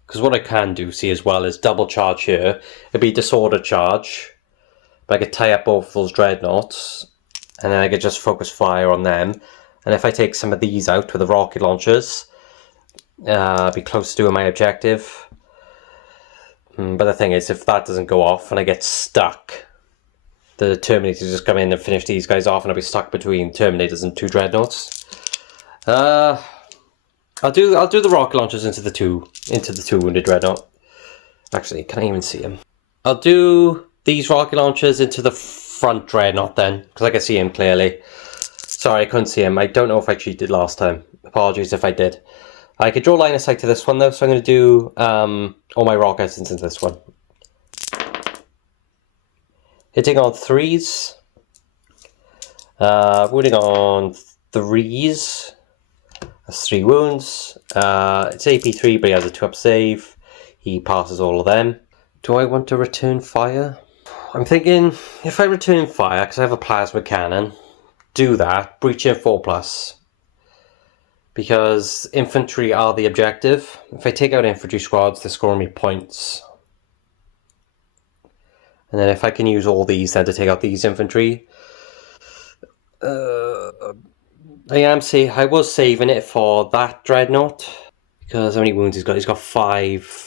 Because what I can do, see, as well, is double charge here. It'd be disorder charge, but I could tie up both of those Dreadnoughts, and then I could just focus fire on them. And if I take some of these out with the rocket launchers, I'd be close to doing my objective. But the thing is, if that doesn't go off and I get stuck, the Terminators just come in and finish these guys off, and I'll be stuck between Terminators and 2 Dreadnoughts. I'll do the rocket launchers into the two wounded Dreadnought. Actually, can I even see him? I'll do these rocket launchers into the front Dreadnought then, because I can see him clearly. Sorry, I couldn't see him. I don't know if I cheated last time. Apologies if I did. I could draw line of sight to this one though, so I'm going to do all my rockets into this one. Hitting on 3s. Wounding on 3s. That's 3 wounds. It's AP3, but he has a 2-up save. He passes all of them. Do I want to return fire? I'm thinking, if I return fire, because I have a plasma cannon, do that, breach in 4+. Because infantry are the objective. If I take out infantry squads, they're scoring me points. And then if I can use all these then to take out these infantry, I was saving it for that Dreadnought, because how many wounds he's got? He's got 5.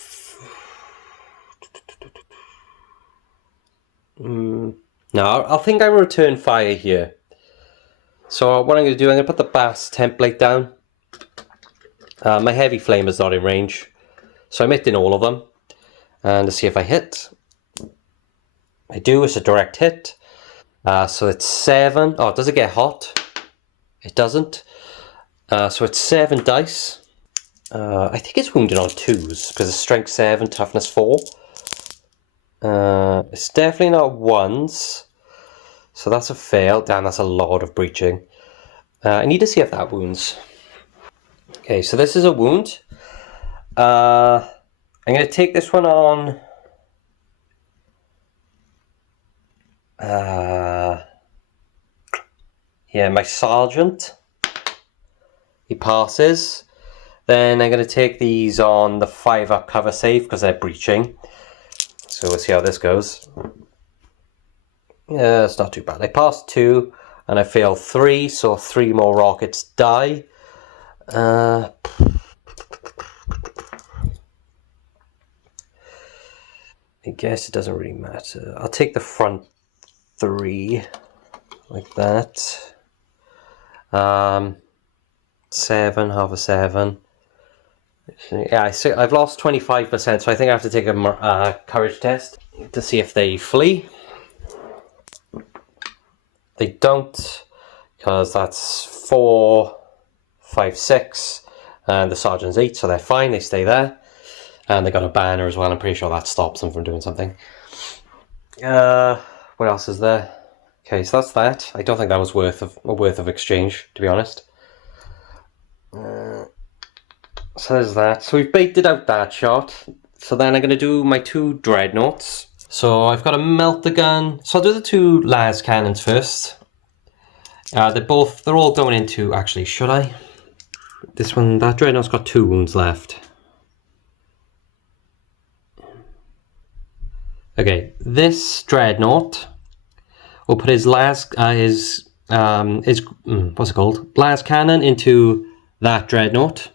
No, I think I will return fire here. So what I'm going to do, I'm going to put the Bass template down. My heavy flame is not in range, so I'm hitting all of them. And to see if I hit. I do, it's a direct hit. So it's 7. Oh, does it get hot? It doesn't. So it's 7 dice. I think it's wounded on 2s because it's strength 7, toughness 4. It's definitely not ones. So that's a fail. Damn, that's a lot of breaching. I need to see if that wounds. Okay, so this is a wound. I'm going to take this one on. Yeah, my sergeant. He passes. Then I'm going to take these on the 5-up cover save because they're breaching. So we'll see how this goes. Yeah, it's not too bad. I passed 2 and I failed 3, so 3 more rockets die. I guess it doesn't really matter. I'll take the front 3 like that. 7, half a 7. Yeah, I've lost 25%, so I think I have to take a courage test to see if they flee. They don't, because that's 4, 5, 6, and the sergeant's 8, so they're fine, they stay there. And they got a banner as well, I'm pretty sure that stops them from doing something. What else is there? Okay, so that's that. I don't think that was worth of exchange, to be honest. So there's that. So we've baited out that shot. So then I'm going to do my 2 dreadnoughts. So I've got a melter gun. So I'll do the 2 las cannons first. They're all going into, actually, should I? This one, that dreadnought's got 2 wounds left. Okay, this dreadnought will put his what's it called? Las cannon into that dreadnought.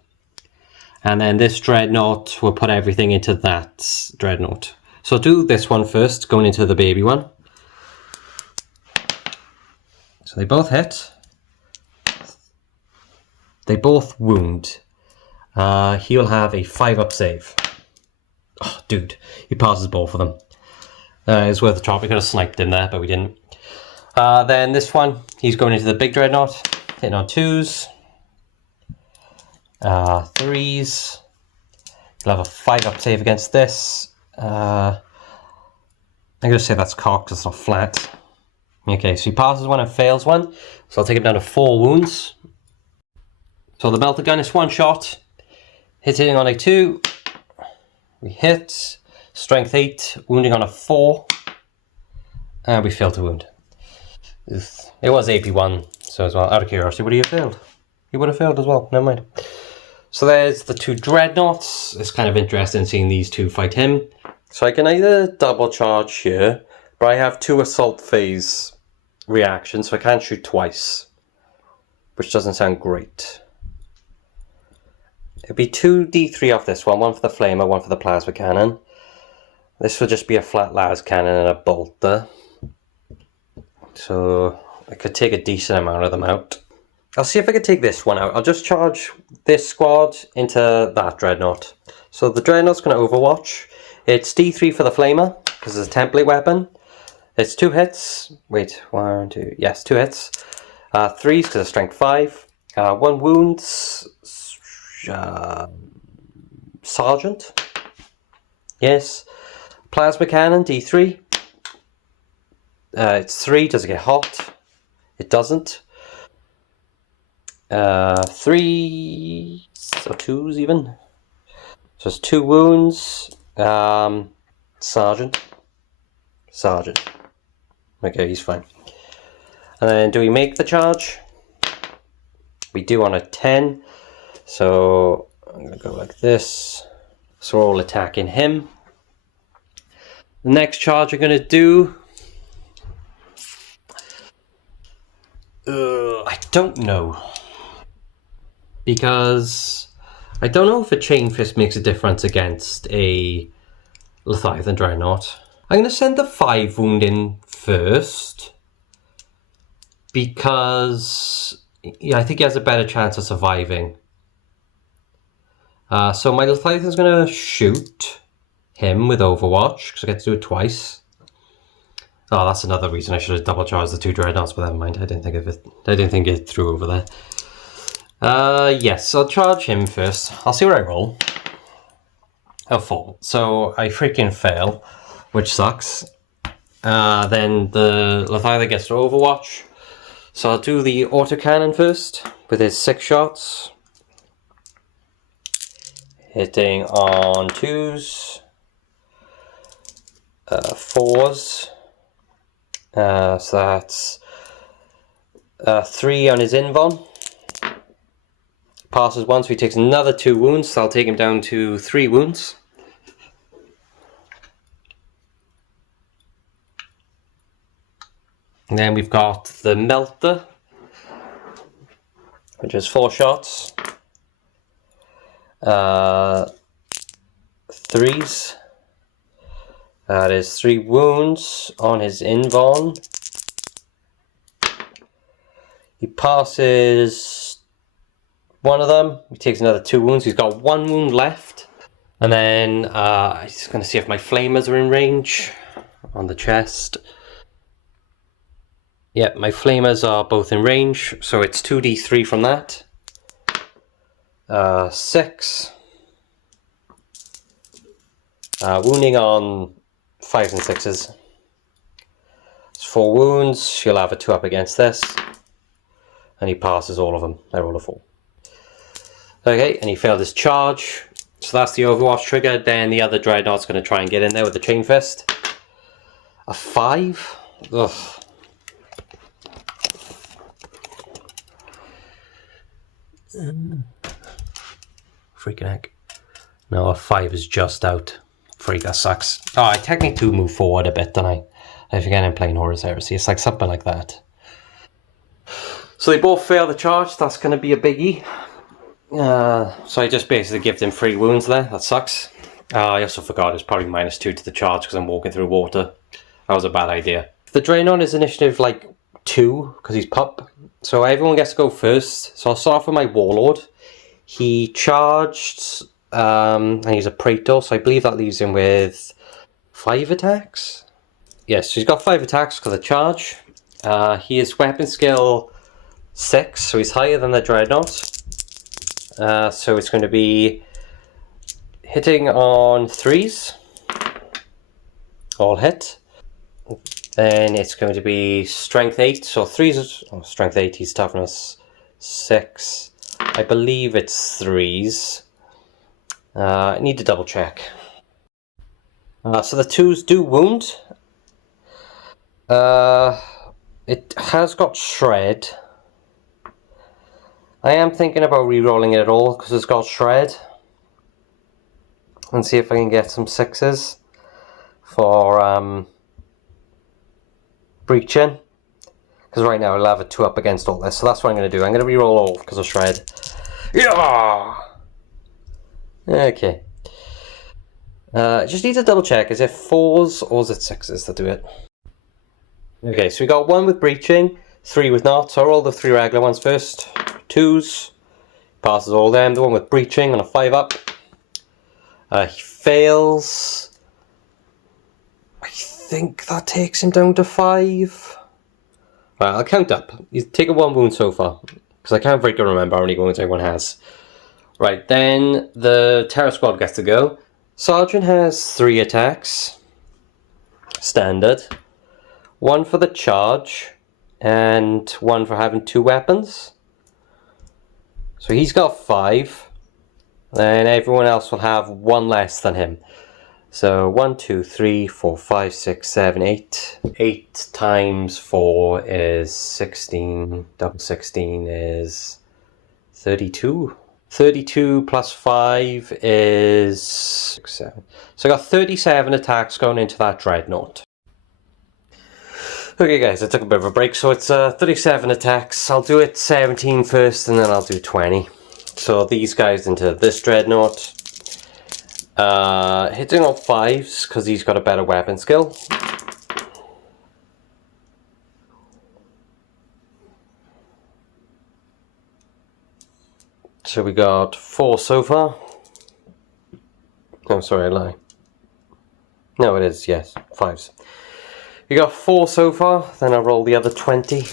And then this dreadnought will put everything into that dreadnought. So I'll do this one first, going into the baby one. So they both hit. They both wound. He'll have a 5-up save. Oh, dude, he passes both of them. It's worth a try. We could have sniped him there, but we didn't. Then this one, he's going into the big dreadnought, hitting on 2s. 3s. He'll have a 5-up save against this. I'm going to say that's cocked, it's not flat. Okay, so he passes one and fails one. So I'll take him down to 4 wounds. So the melter gun is 1 shot. Hitting on a 2. We hit. Strength 8. Wounding on a 4. And we failed to wound. It was AP1, so as well. Out of curiosity, would he have failed? He would have failed as well, never mind. So there's the 2 dreadnoughts. It's kind of interesting seeing these 2 fight him. So I can either double charge here, but I have 2 assault phase reactions, so I can't shoot twice, which doesn't sound great. It'd be 2 D3 off this one, 1 for the flamer, 1 for the plasma cannon. This will just be a flat las cannon and a bolter. So I could take a decent amount of them out. I'll see if I can take this one out. I'll just charge this squad into that dreadnought. So the dreadnought's going to overwatch. It's D3 for the flamer, because it's a template weapon. It's 2 hits. Wait, 1, 2, yes, 2 hits. 3s because of strength 5. 1 wounds. Sergeant. Yes. Plasma cannon, D3. It's 3, does it get hot? It doesn't. 3 or 2s even. So it's 2 wounds. Sergeant. Okay, he's fine. And then do we make the charge? We do on a 10. So I'm going to go like this. So we're all attacking him. The next charge I'm going to do... I don't know. Because I don't know if a Chain Fist makes a difference against a Leviathan Dreadnought. I'm going to send the 5 wound in first. Because yeah, I think he has a better chance of surviving. So my Leviathan's going to shoot him with Overwatch, because I get to do it twice. Oh, that's another reason I should have double charged the 2 dreadnoughts, but never mind. I didn't think of it. I didn't think it through over there. Yes, I'll charge him first. I'll see where I roll. Oh, 4. So I freaking fail. which sucks. Then the Leviathan gets to Overwatch. So I'll do the autocannon first with his 6 shots. Hitting on 2s, 4s. So that's 3 on his invuln. Passes 1, so he takes another 2 wounds. So I'll take him down to 3 wounds. And then we've got the Melter, which is 4 shots. 3s. That is 3 wounds on his invuln. He passes 1 of them. He takes another 2 wounds. He's got 1 wound left. And then I'm just going to see if my flamers are in range on the chest. Yep, my flamers are both in range, so it's 2d3 from that. 6. Wounding on 5s and 6s. It's 4 wounds. She'll have a 2 up against this. And he passes all of them. I roll a 4. Okay, and he failed his charge. So that's the Overwatch trigger. Then the other Dreadnought's going to try and get in there with the Chain Fist. A 5? Ugh. Freaking heck. No, a 5 is just out. Freak, that sucks. Oh, I technically do move forward a bit, don't I? I forget I'm playing Horus Heresy. It's like something like that. So they both fail the charge. That's going to be a biggie. So I just basically give them 3 wounds there. That sucks. I also forgot it's probably -2 to the charge because I'm walking through water. That was a bad idea. The Dreadnought is initiative like 2 because he's pup. So everyone gets to go first. So I'll start off with my Warlord. He charged, and he's a Praetor, so I believe that leaves him with 5 attacks. Yes, so he's got 5 attacks because of the charge. He is weapon skill 6, so he's higher than the Dreadnought. So it's going to be hitting on 3s. All hit. Then it's going to be strength 8, so 3s, strength 8, he's toughness 6. I believe it's 3s. I need to double check. So the 2s do wound. It has got shred. I am thinking about re-rolling it all because it's got shred. And see if I can get some 6s for breaching. Because right now I'll have a 2 up against all this. So that's what I'm going to do. I'm going to re-roll all because of shred. Yeah! Okay. Just need to double check. Is it 4s or is it 6s that do it? Okay, so we got 1 with breaching, 3 with not. So I'll roll the 3 regular ones first. 2s. Passes all them. The one with breaching on a 5 up. He fails. I think that takes him down to 5. Right, I'll count up. He's taken 1 wound so far. Because I can't freaking remember how many wounds everyone has. Right, then the Terror Squad gets to go. Sergeant has 3 attacks. Standard. 1 for the charge. And 1 for having 2 weapons. So he's got 5. Then everyone else will have 1 less than him. So 1, 2, 3, 4, 5, 6, 7, 8. 8 times 4 is 16. Double 16 is 32. 32 plus 5 is 6, 7. So I got 37 attacks going into that Dreadnought. Okay guys, I took a bit of a break, so it's 37 attacks. I'll do it 17 first and then I'll do 20. So these guys into this Dreadnought. Hitting on 5s because he's got a better weapon skill. So we got 4 so far. Oh, sorry, I lie. No, it is, yes, 5s. We got 4 so far, then I'll roll the other 20.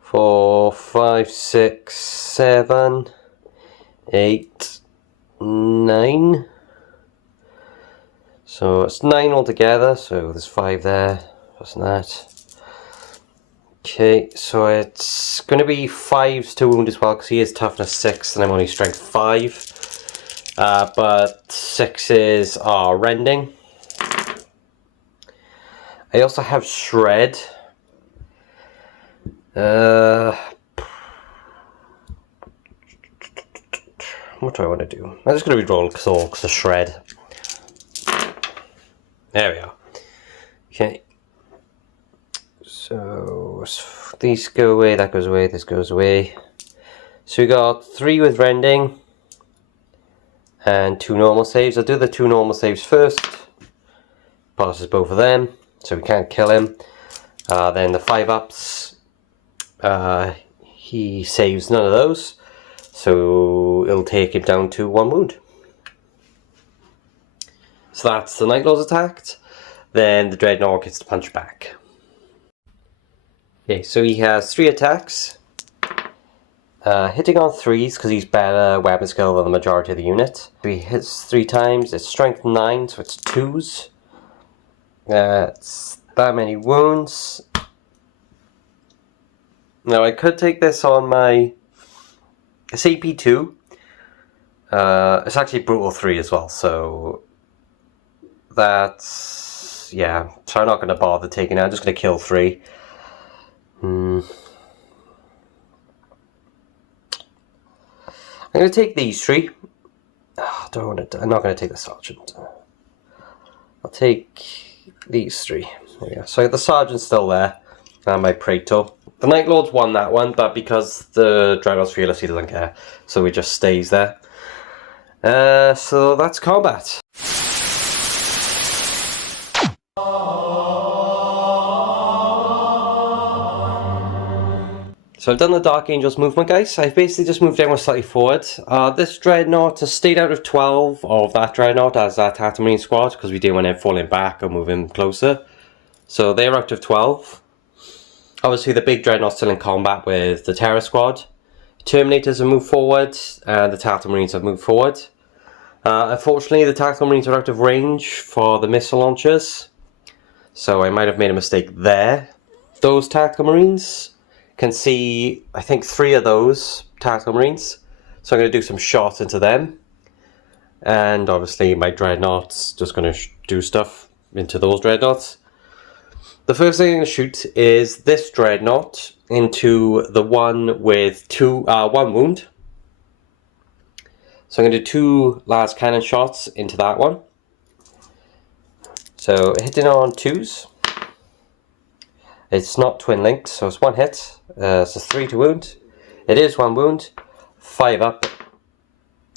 Four, 5, 6, 7, 8, 9. So it's 9 altogether, so there's 5 there, plus that. Okay, so it's going to be 5s to wound as well, because he is toughness 6 and I'm only strength 5. But 6s are rending. I also have shred. What do I want to do? I'm just going to reroll because of shred. There we are. Okay. So these go away, that goes away, this goes away. So we got 3 with rending and 2 normal saves. I'll do the 2 normal saves first. Passes both of them, so we can't kill him. Then the 5-ups, he saves none of those, so it'll take him down to 1 wound. So that's the Night Lords attacked. Then the Dreadnought gets to punch back. Okay, so he has 3 attacks. Hitting on 3s because he's better weapon skill than the majority of the unit. So he hits 3 times. It's strength 9, so it's 2s. It's that many wounds. Now I could take this on my CP2. It's actually brutal 3 as well, so that's, yeah, so I'm not going to bother taking it. I'm just going to kill 3. I'm going to take these 3. I'm not going to take the Sergeant. I'll take these 3. There we go. So the Sergeant's still there, and my Praetor. The Night Lords won that one, but because the Dreadnought's fearless, he doesn't care, so he just stays there. So that's combat. So I've done the Dark Angels movement, guys. I've basically just moved everyone slightly forward. This Dreadnought has stayed out of 12 of that Dreadnought as that Tatooine squad, because we didn't want him falling back or moving closer. So they're out of 12. Obviously the big Dreadnought's still in combat with the Terror squad. Terminators have moved forward, and the Tactical Marines have moved forward. Unfortunately the Tactical Marines are out of range for the missile launchers, so I might have made a mistake there. Those Tactical Marines can see, I think, 3 of those Tactical Marines, so I'm going to do some shots into them. And obviously my Dreadnought's just going to do stuff into those Dreadnoughts. The first thing I'm going to shoot is this Dreadnought into the one with 1 wound. So I'm going to do 2 large cannon shots into that one. So hitting on 2s. It's not twin linked, so it's 1 hit. So 3 to wound. It is 1 wound. 5 up.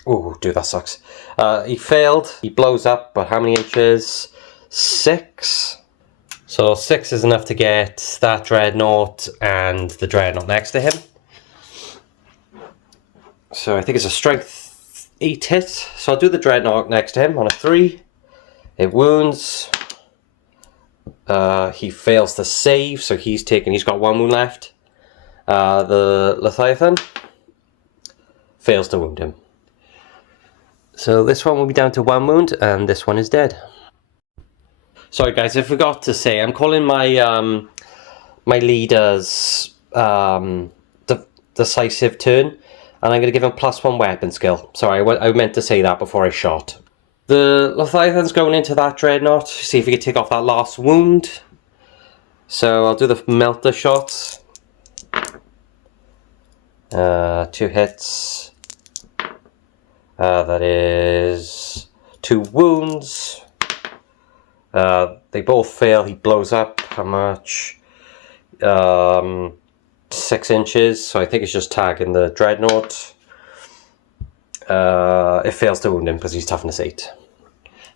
Ooh, dude, that sucks. He failed. He blows up, but how many inches? 6. So 6 is enough to get that Dreadnought and the Dreadnought next to him. So I think it's a strength 8 hit. So I'll do the Dreadnought next to him on a 3. It wounds. He fails to save, so he's got 1 wound left. The Leviathan fails to wound him. So this one will be down to 1 wound, and this one is dead. Sorry guys, I forgot to say, I'm calling my my leader's decisive turn, and I'm going to give him +1 weapon skill. Sorry, I meant to say that before I shot. The Leviathan's going into that Dreadnought, see if he can take off that last wound. So I'll do the melter shots. 2 hits. That is 2 wounds. They both fail. He blows up. How much? 6 inches. So I think it's just tagging the Dreadnought. It fails to wound him because he's toughness 8.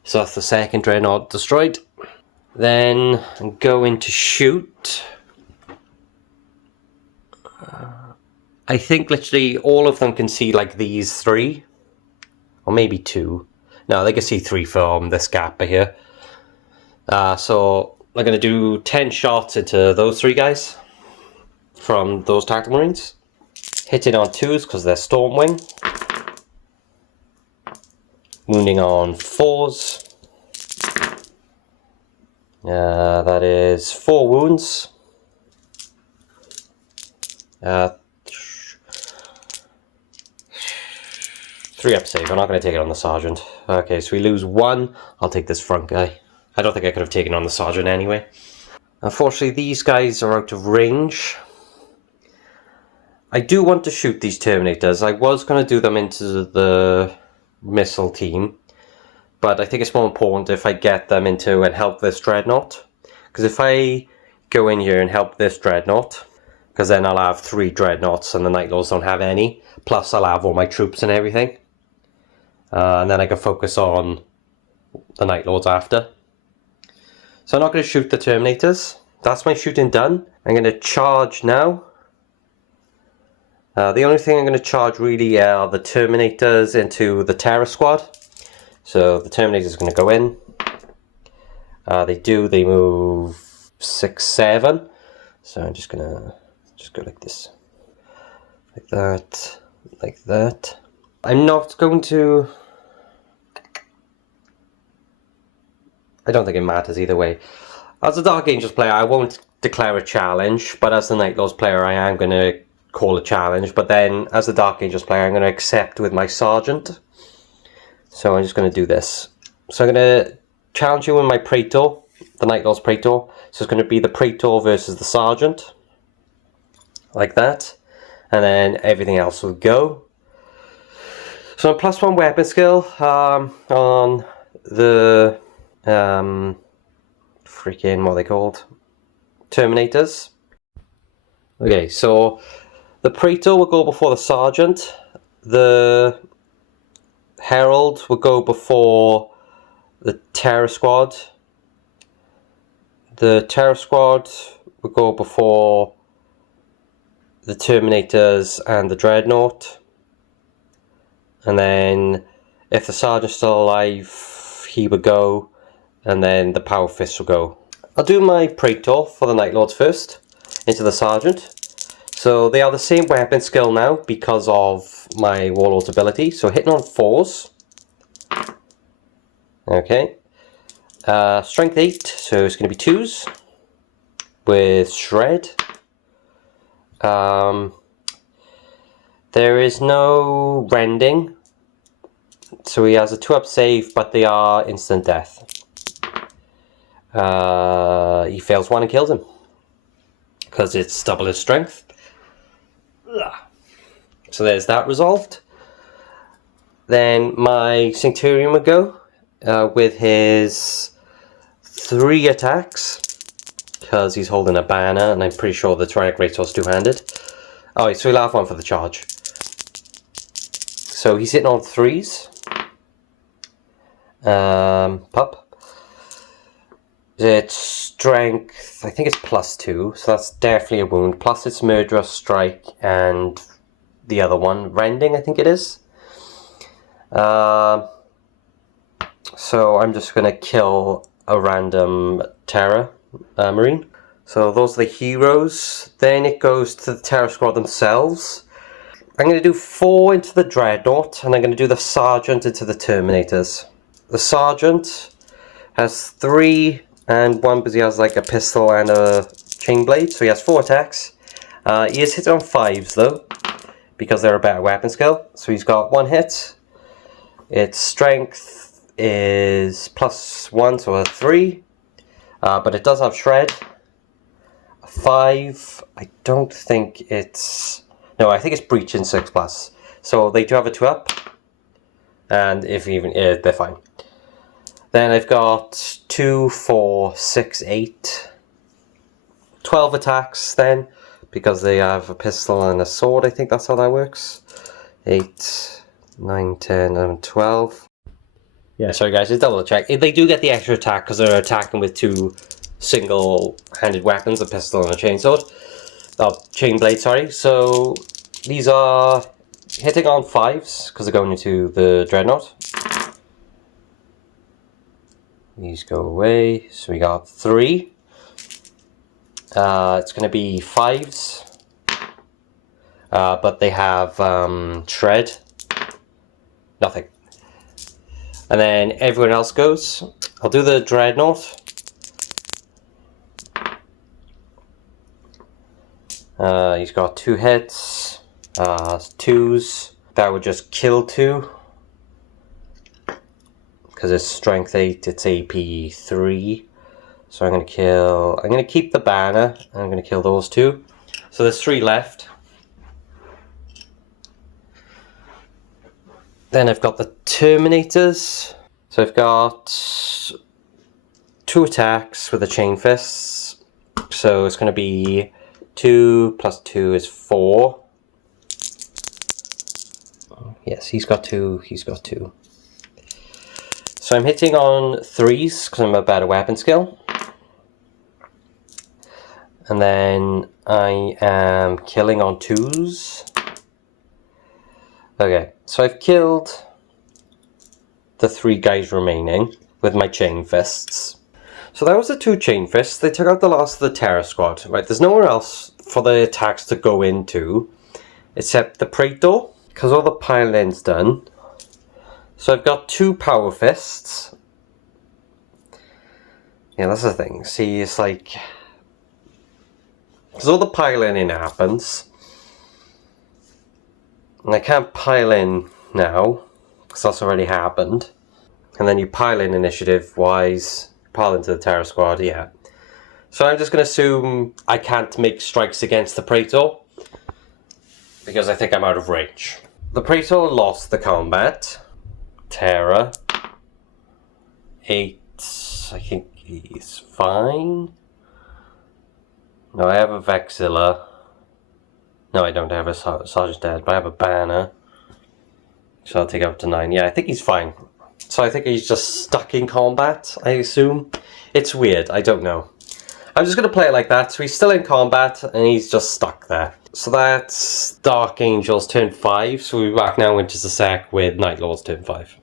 So that's the second Dreadnought destroyed. Then I'm going to shoot. I think literally all of them can see like these 3. Or maybe 2. No, they can see 3 from this gap here. So I'm going to do 10 shots into those 3 guys from those Tactical Marines. Hitting on 2s because they're Stormwing. wounding on 4s. That is 4 wounds. 3 up save. I'm not going to take it on the sergeant. Okay, so we lose 1. I'll take this front guy. I don't think I could have taken on the sergeant anyway. Unfortunately, these guys are out of range. I do want to shoot these Terminators. I was going to do them into the missile team, but I think it's more important if I get them into and help this Dreadnought. Because if I go in here and help this Dreadnought, because then I'll have 3 Dreadnoughts and the Night Lords don't have any, plus I'll have all my troops and everything. And then I can focus on the Night Lords after. So I'm not going to shoot the Terminators. That's my shooting done. I'm going to charge now. The only thing I'm going to charge really are the Terminators into the Terror Squad. So the Terminators are going to go in. They move 6, 7. So I'm just going to go like this. Like that. Like that. I'm not going to... I don't think it matters either way. As a Dark Angels player, I won't declare a challenge, but as the Night Lords player, I am going to call a challenge. But then, as the Dark Angels player, I'm going to accept with my Sergeant. So I'm just going to do this. So I'm going to challenge you in my Praetor, the Night Lords Praetor. So it's going to be the Praetor versus the Sergeant. Like that. And then everything else will go. So I'm +1 weapon skill on the... freaking, what are they called? Terminators. Okay, so the Praetor will go before the Sergeant. The Herald will go before the Terror Squad. The Terror Squad will go before the Terminators and the Dreadnought. And then if the Sergeant's still alive, he would go. And then the Power Fist will go. I'll do my Praetor for the Night Lords first, into the Sergeant. So they are the same weapon skill now because of my Warlord's ability. So hitting on 4s. Okay. Strength 8, so it's going to be 2s. With Shred. There is no rending. So he has a 2-up save, but they are instant death. He fails 1 and kills him. Because it's double his strength. So there's that resolved. Then my Centurion would go with his 3 attacks. Because he's holding a banner, and I'm pretty sure the Terranic Greatsword's 2-handed. Oh, so he'll have 1 for the charge. So he's hitting on 3s. Pup. It's strength, I think it's +2, so that's definitely a wound. Plus it's Murderous Strike and the other one, Rending, I think it is. So I'm just going to kill a random Terror Marine. So those are the heroes. Then it goes to the Terror Squad themselves. I'm going to do 4 into the Dreadnought, and I'm going to do the Sergeant into the Terminators. The Sergeant has 3 and 1 because he has like a pistol and a chain blade, so he has 4 attacks. He is hit on 5s though, because they're a better weapon skill. So he's got 1 hit. Its strength is +1, so a 3. But it does have Shred. A 5. I don't think it's... No, I think it's Breach in 6+. So they do have a 2-up. And if even... they're fine. Then I've got 2, 4, 6, 8. 12 attacks then. Because they have a pistol and a sword. I think that's how that works. 8, 9, 10, 11, 12. Yeah, sorry guys, just double check. They do get the extra attack because they're attacking with 2 single-handed weapons, a pistol and a chainsword. Oh, chain blade, sorry. So these are hitting on 5s because they're going into the Dreadnought. These go away. So we got 3. It's going to be 5s. But they have Shred. Nothing. And then everyone else goes. I'll do the dreadnought. He's got 2 hits, 2s. That would just kill 2. Because it's strength 8, it's AP 3. So I'm going to keep the banner, and I'm going to kill those 2. So there's 3 left. Then I've got the Terminators. So I've got 2 attacks with the Chain Fists. So it's going to be 2 plus 2 is 4. Yes, he's got 2, he's got 2. So I'm hitting on 3s because I'm a better weapon skill. And then I am killing on 2s. Okay, so I've killed the 3 guys remaining with my Chain Fists. So that was the 2 Chain Fists. They took out the last of the Terror Squad. Right, there's nowhere else for the attacks to go into except the Praetor, because all the piling's done. So I've got 2 Power Fists. Yeah, that's the thing. See, it's like, because all the piling in happens, and I can't pile in now because that's already happened. And then you pile in initiative wise, pile into the Terror Squad, yeah. So I'm just going to assume I can't make strikes against the Praetor because I think I'm out of range. The Praetor lost the combat. Terror 8, I think he's fine. No, I have a Vexilla. No, I don't have a Sergeant Dead, but I have a banner. So I'll take up to 9. Yeah, I think he's fine. So I think he's just stuck in combat, I assume. It's weird, I don't know. I'm just going to play it like that. So he's still in combat, and he's just stuck there. So that's Dark Angels turn 5. So we'll be back now in just a sec with Night Lords turn 5.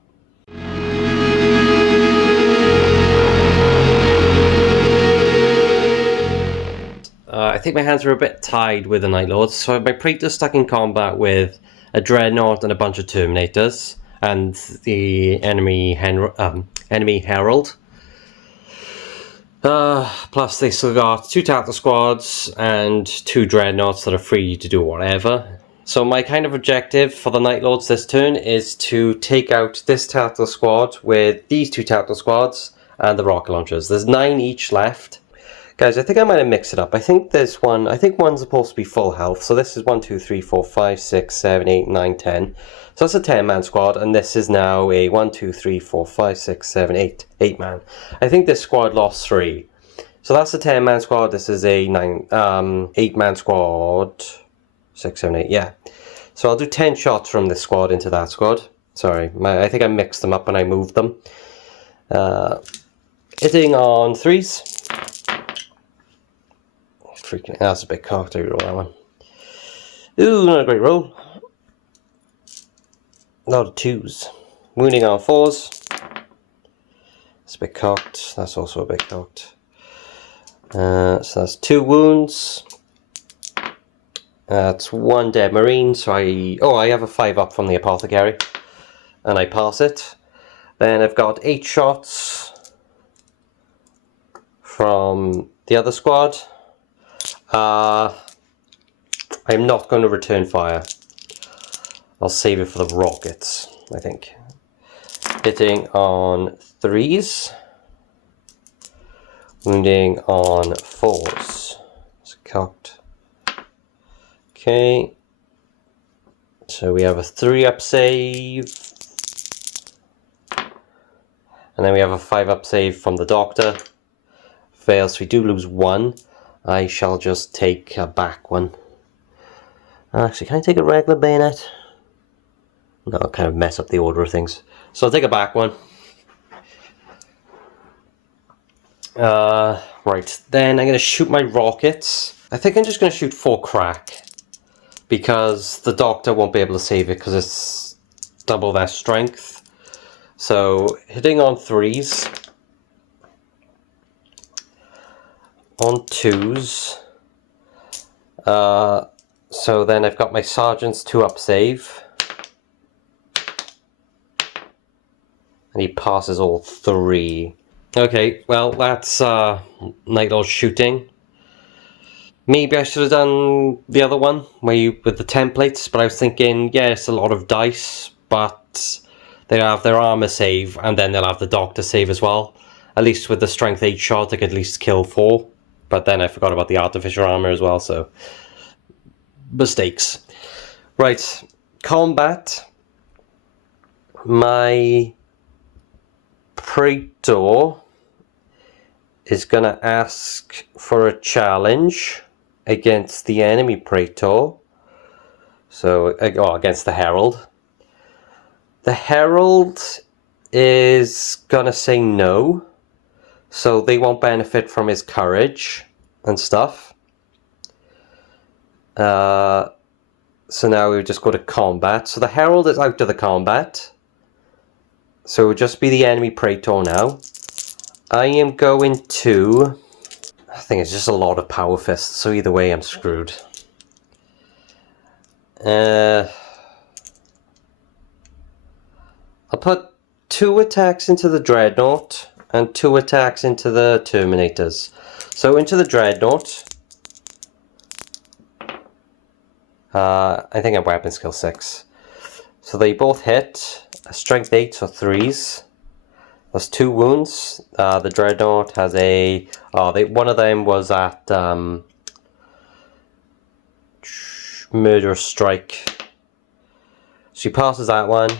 I think my hands are a bit tied with the Night Lords. So my Praetor's stuck in combat with a Dreadnought and a bunch of Terminators. And the enemy Herald. Plus they still got 2 Tatler Squads and 2 Dreadnoughts that are free to do whatever. So my kind of objective for the Night Lords this turn is to take out this Tatler Squad with these 2 Tatler Squads and the rocket launchers. There's 9 each left. Guys, I think I might have mixed it up. I think one's supposed to be full health. So this is 1, 2, 3, 4, 5, 6, 7, 8, 9, 10. So that's a 10-man squad, and this is now a 1, 2, 3, 4, 5, 6, 7, 8 man. I think this squad lost 3. So that's a 10-man squad. This is a 8-man squad. 6, 7, 8, yeah. So I'll do 10 shots from this squad into that squad. Sorry, I think I mixed them up when I moved them. Hitting on 3s. Freaking, that's a bit cocked. I roll that one. Ooh, not a great roll. A lot of 2s. Wounding on 4s. That's a bit cocked. That's also a bit cocked. So that's 2 wounds. That's 1 dead marine. So I have a 5 up from the Apothecary, and I pass it. Then I've got 8 shots from the other squad. I'm not going to return fire. I'll save it for the rockets, I think. Hitting on 3s. Wounding on 4s. It's cocked. Okay. So we have a 3-up save. And then we have a 5-up save from the Doctor. Fails, we do lose 1. I shall just take a back one. Actually, can I take a regular bayonet? No, I'll kind of mess up the order of things. So I'll take a back one. Right, then I'm going to shoot my rockets. I think I'm just going to shoot 4 crack, because the Doctor won't be able to save it because it's double their strength. So hitting on 3s. On 2s. So then I've got my Sergeant's 2-up save. And he passes all 3. Okay, well, that's Night Lord shooting. Maybe I should have done the other one, where you with the templates, but I was thinking, yeah, it's a lot of dice, but they have their armor save, and then they'll have the doctor save as well. At least with the strength 8 shot, I could at least kill 4. But then I forgot about the Artificer armor as well, so... mistakes. Right, combat. My Praetor is going to ask for a challenge against the enemy Praetor. So, against the Herald. The Herald is going to say no. So they won't benefit from his courage and stuff. So now we just go to combat. So the Herald is out of the combat. So it would just be the enemy Praetor now. I am going to... I think it's just a lot of Power Fists, so either way I'm screwed. I'll put 2 attacks into the Dreadnought and 2 attacks into the Terminators. So into the Dreadnought, I think I'm weapon skill 6. So they both hit, a strength 8 or 3s. That's 2 wounds. The Dreadnought has a... one of them was at Murderous Strike. So he passes that one.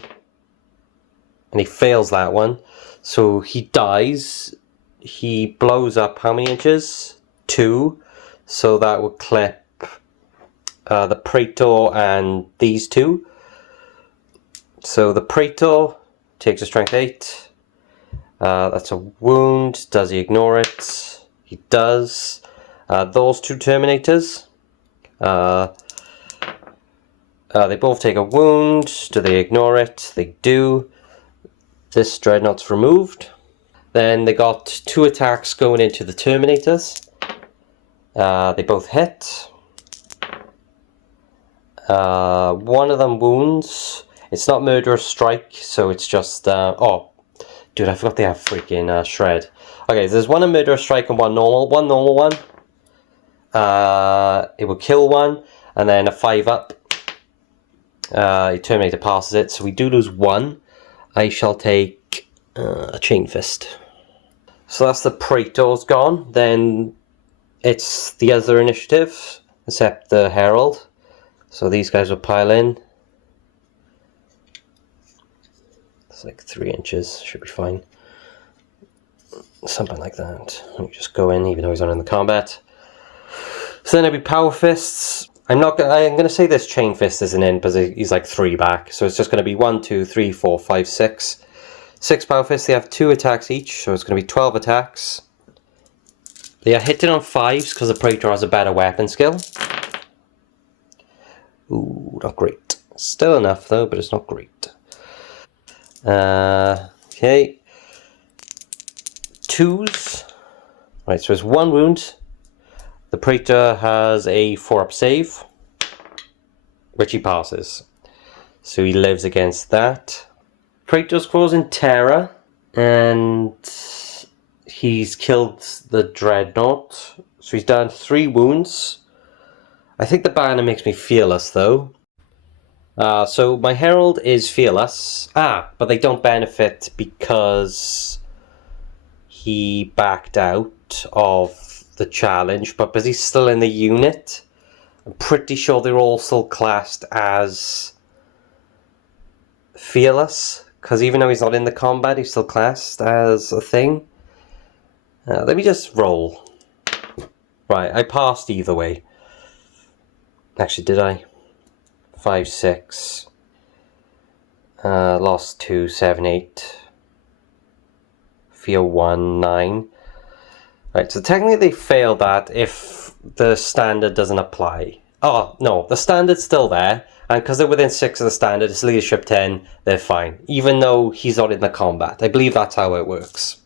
And he fails that one. So he dies. He blows up how many inches? 2. So that would clip the Praetor and these 2. So the Praetor takes a strength 8. That's a wound. Does he ignore it? He does. Those 2 Terminators. They both take a wound. Do they ignore it? They do. This Dreadnought's removed. Then they got 2 attacks going into the Terminators. They both hit. One of them wounds. It's not Murderous Strike, so it's just... oh, dude, I forgot they have freaking Shred. Okay, so there's one Murderous Strike and one normal. One normal one. It will kill one, and then a 5-up. Terminator passes it, so we do lose 1. I shall take a Chain Fist. So that's the Praetor's gone. Then it's the other initiative, except the Herald. So these guys will pile in. It's like 3 inches, should be fine. Something like that. Let me just go in, even though he's not in the combat. So then it'll be Power Fists. I'm going to say this Chain Fist isn't in because he's like 3 back. So it's just going to be 1, 2, 3, 4, 5, 6. 6 Power Fists, they have 2 attacks each. So it's going to be 12 attacks. They are hitting on 5s because the Praetor has a better weapon skill. Ooh, not great. Still enough though, but it's not great. Okay. 2s. Right, so it's 1 wound. The Praetor has a 4-up save, which he passes. So he lives against that. Praetor's causing terror, and he's killed the Dreadnought. So he's done 3 wounds. I think the banner makes me fearless though. So my Herald is fearless. But they don't benefit because he backed out of the challenge, but because he's still in the unit, I'm pretty sure they're all still classed as fearless, because even though he's not in the combat, he's still classed as a thing. Let me just roll. Right, I passed either way. Actually, did I? 5, 6. Lost 2, 7, 8. Fear 1, 9. Right, so technically they failed that if the standard doesn't apply. Oh, no, the standard's still there, and because they're within 6 of the standard, it's leadership 10, they're fine. Even though he's not in the combat. I believe that's how it works.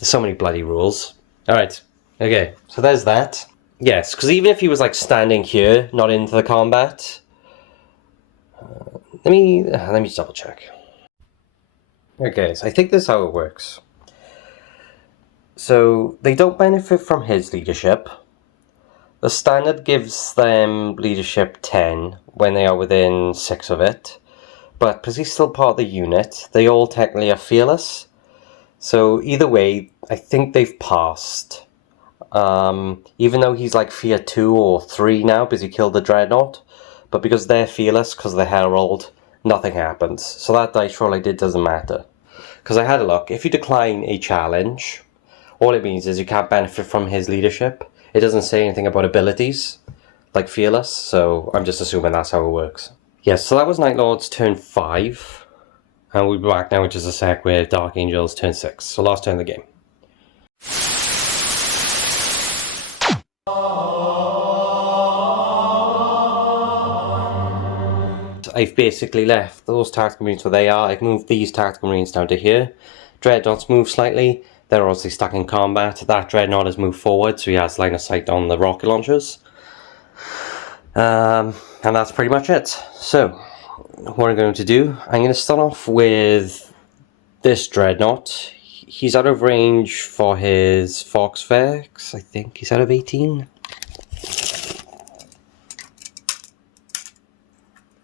There's so many bloody rules. Alright, okay, so there's that. Yes, because even if he was like standing here, not into the combat... let me just double check. Okay, so I think this is how it works. So they don't benefit from his leadership. The standard gives them leadership 10 when they are within 6 of it. But because he's still part of the unit, they all technically are fearless. So either way, I think they've passed. Even though he's like fear 2 or 3 now because he killed the dreadnought. But because they're fearless, because of the Herald, nothing happens. So that dice roll I did doesn't matter. Because I had a look, if you decline a challenge, all it means is you can't benefit from his leadership. It doesn't say anything about abilities, like fearless, so I'm just assuming that's how it works. Yes, so that was Night Lord's turn 5. And we'll be back now in just a sec with Dark Angels turn 6. So last turn of the game. I've basically left those tactical marines where they are. I've moved these tactical marines down to here. Dreadnoughts move slightly. They're obviously stuck in combat. That dreadnought has moved forward, so he has line of sight on the rocket launchers. And that's pretty much it. So, what I'm going to do, I'm going to start off with this dreadnought. He's out of range for his Fox Vex. I think he's out of 18.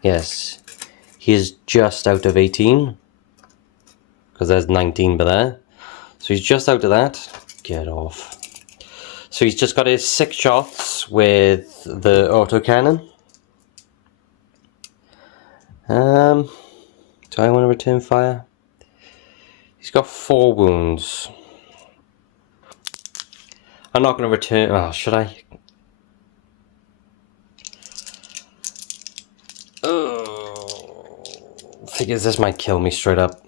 Yes, he is just out of 18. Because there's 19 by there. So he's just out of that. Get off. So he's just got his 6 shots with the autocannon. Do I want to return fire? He's got 4 wounds. I'm not going to return... Oh, should I? Figures this might kill me straight up.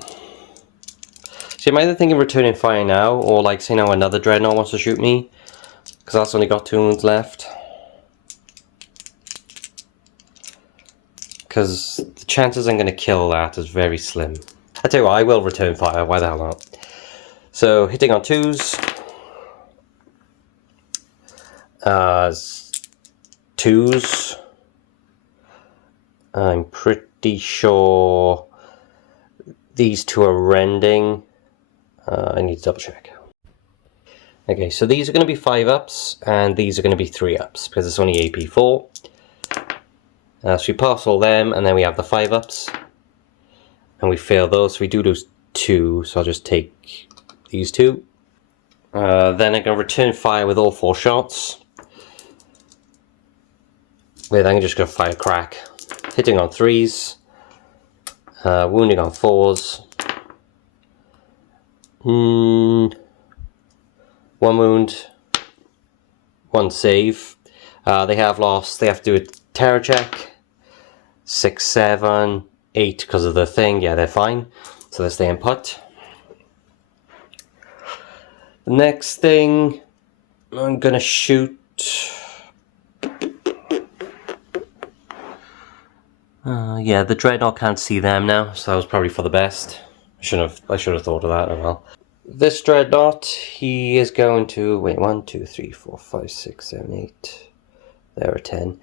So I'm either thinking returning fire now, or like say now another dreadnought wants to shoot me, because that's only got 2 wounds left. Because the chances I'm going to kill that is very slim. I tell you what, I will return fire, why the hell not? So hitting on 2s. 2s. I'm pretty sure these 2 are rending. I need to double check. Okay, so these are going to be 5 ups, and these are going to be 3 ups, because it's only AP 4. So we pass all them, and then we have the 5 ups. And we fail those, so we do lose 2, so I'll just take these 2. Then I'm going to return fire with all 4 shots. Then I'm just going to fire crack. Hitting on 3s. Wounding on 4s. 1 wound. 1 save. They have lost. They have to do a terror check. 6, 7, 8 because of the thing. Yeah, they're fine. So that's the input. The next thing, I'm going to shoot... yeah, the dreadnought can't see them now, so that was probably for the best. I should have thought of that as well. This dreadnought, he is going to wait 1, 2, 3, 4, 5, 6, 7, 8. There are 10.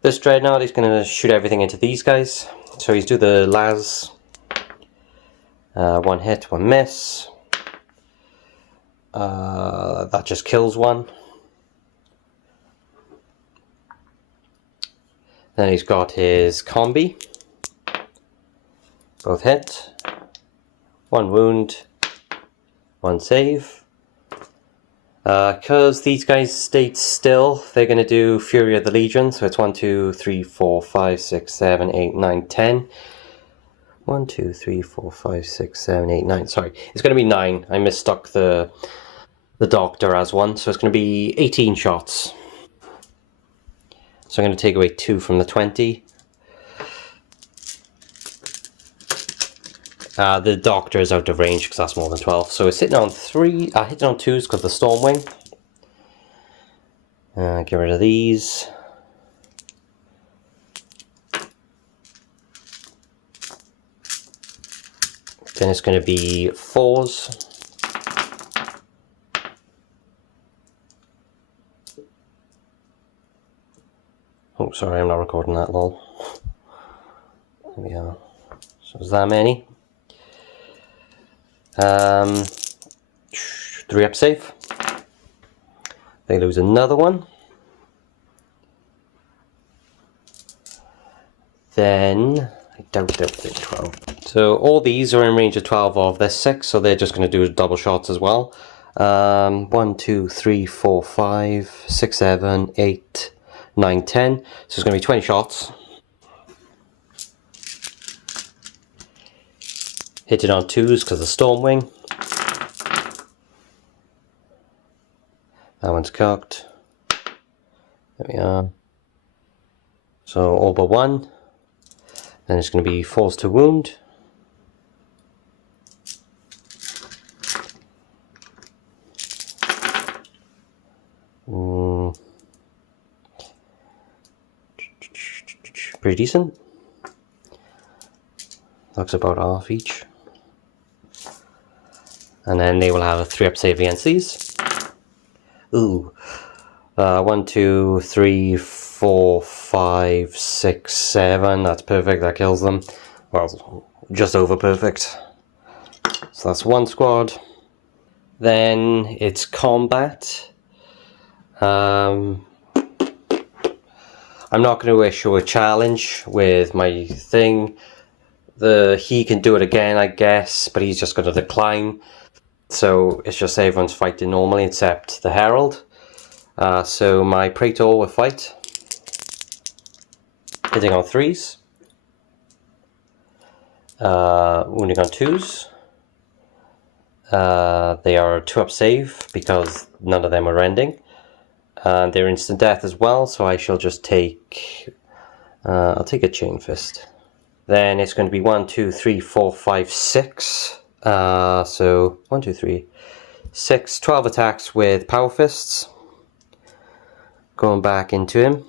This dreadnought is going to shoot everything into these guys. So he's do the las. 1 hit, 1 miss. That just kills 1. Then he's got his combi. Both hit. 1 wound. 1 save. Because these guys stayed still, they're going to do Fury of the Legion. So it's 1, 2, 3, 4, 5, 6, 7, 8, 9, 10. 1, 2, 3, 4, 5, 6, 7, 8, 9. Sorry, it's going to be 9. I mistook the Doctor as 1. So it's going to be 18 shots. So I'm going to take away 2 from the 20. The Doctor is out of range because that's more than 12. So it's hitting on 3. Hitting on 2s because of the Stormwing. Get rid of these. Then it's going to be 4s. Oh, sorry, I'm not recording that, lol. There we are. So is that many? 3 up save. They lose another one. Then I doubt they'll fit 12. So all these are in range of 12 of their 6, so they're just going to do double shots as well. 1, 2, 3, 4, 5, 6, 7, 8, 9, 10. So it's going to be 20 shots. Hit it on 2s because of Stormwing. That one's cocked. There we are. So all but 1. Then it's going to be force to wound. Pretty decent. Looks about half each. And then they will have a 3 up save against these. Ooh. 1, 2, 3, 4, 5, 6, 7. That's perfect. That kills them. Well, just over perfect. So that's one squad. Then it's combat. I'm not going to issue a challenge with my thing. He can do it again, I guess, but he's just going to decline. So it's just everyone's fighting normally except the Herald. So my Praetor will fight. Hitting on 3s. Wounding on 2s. They are 2 up save because none of them are ending. And they're instant death as well, so I shall just take... I'll take a Chain Fist. Then it's going to be 1, 2, 3, 4, 5, 6. So 1, 2, 3, 6, 12 attacks with Power Fists. Going back into him.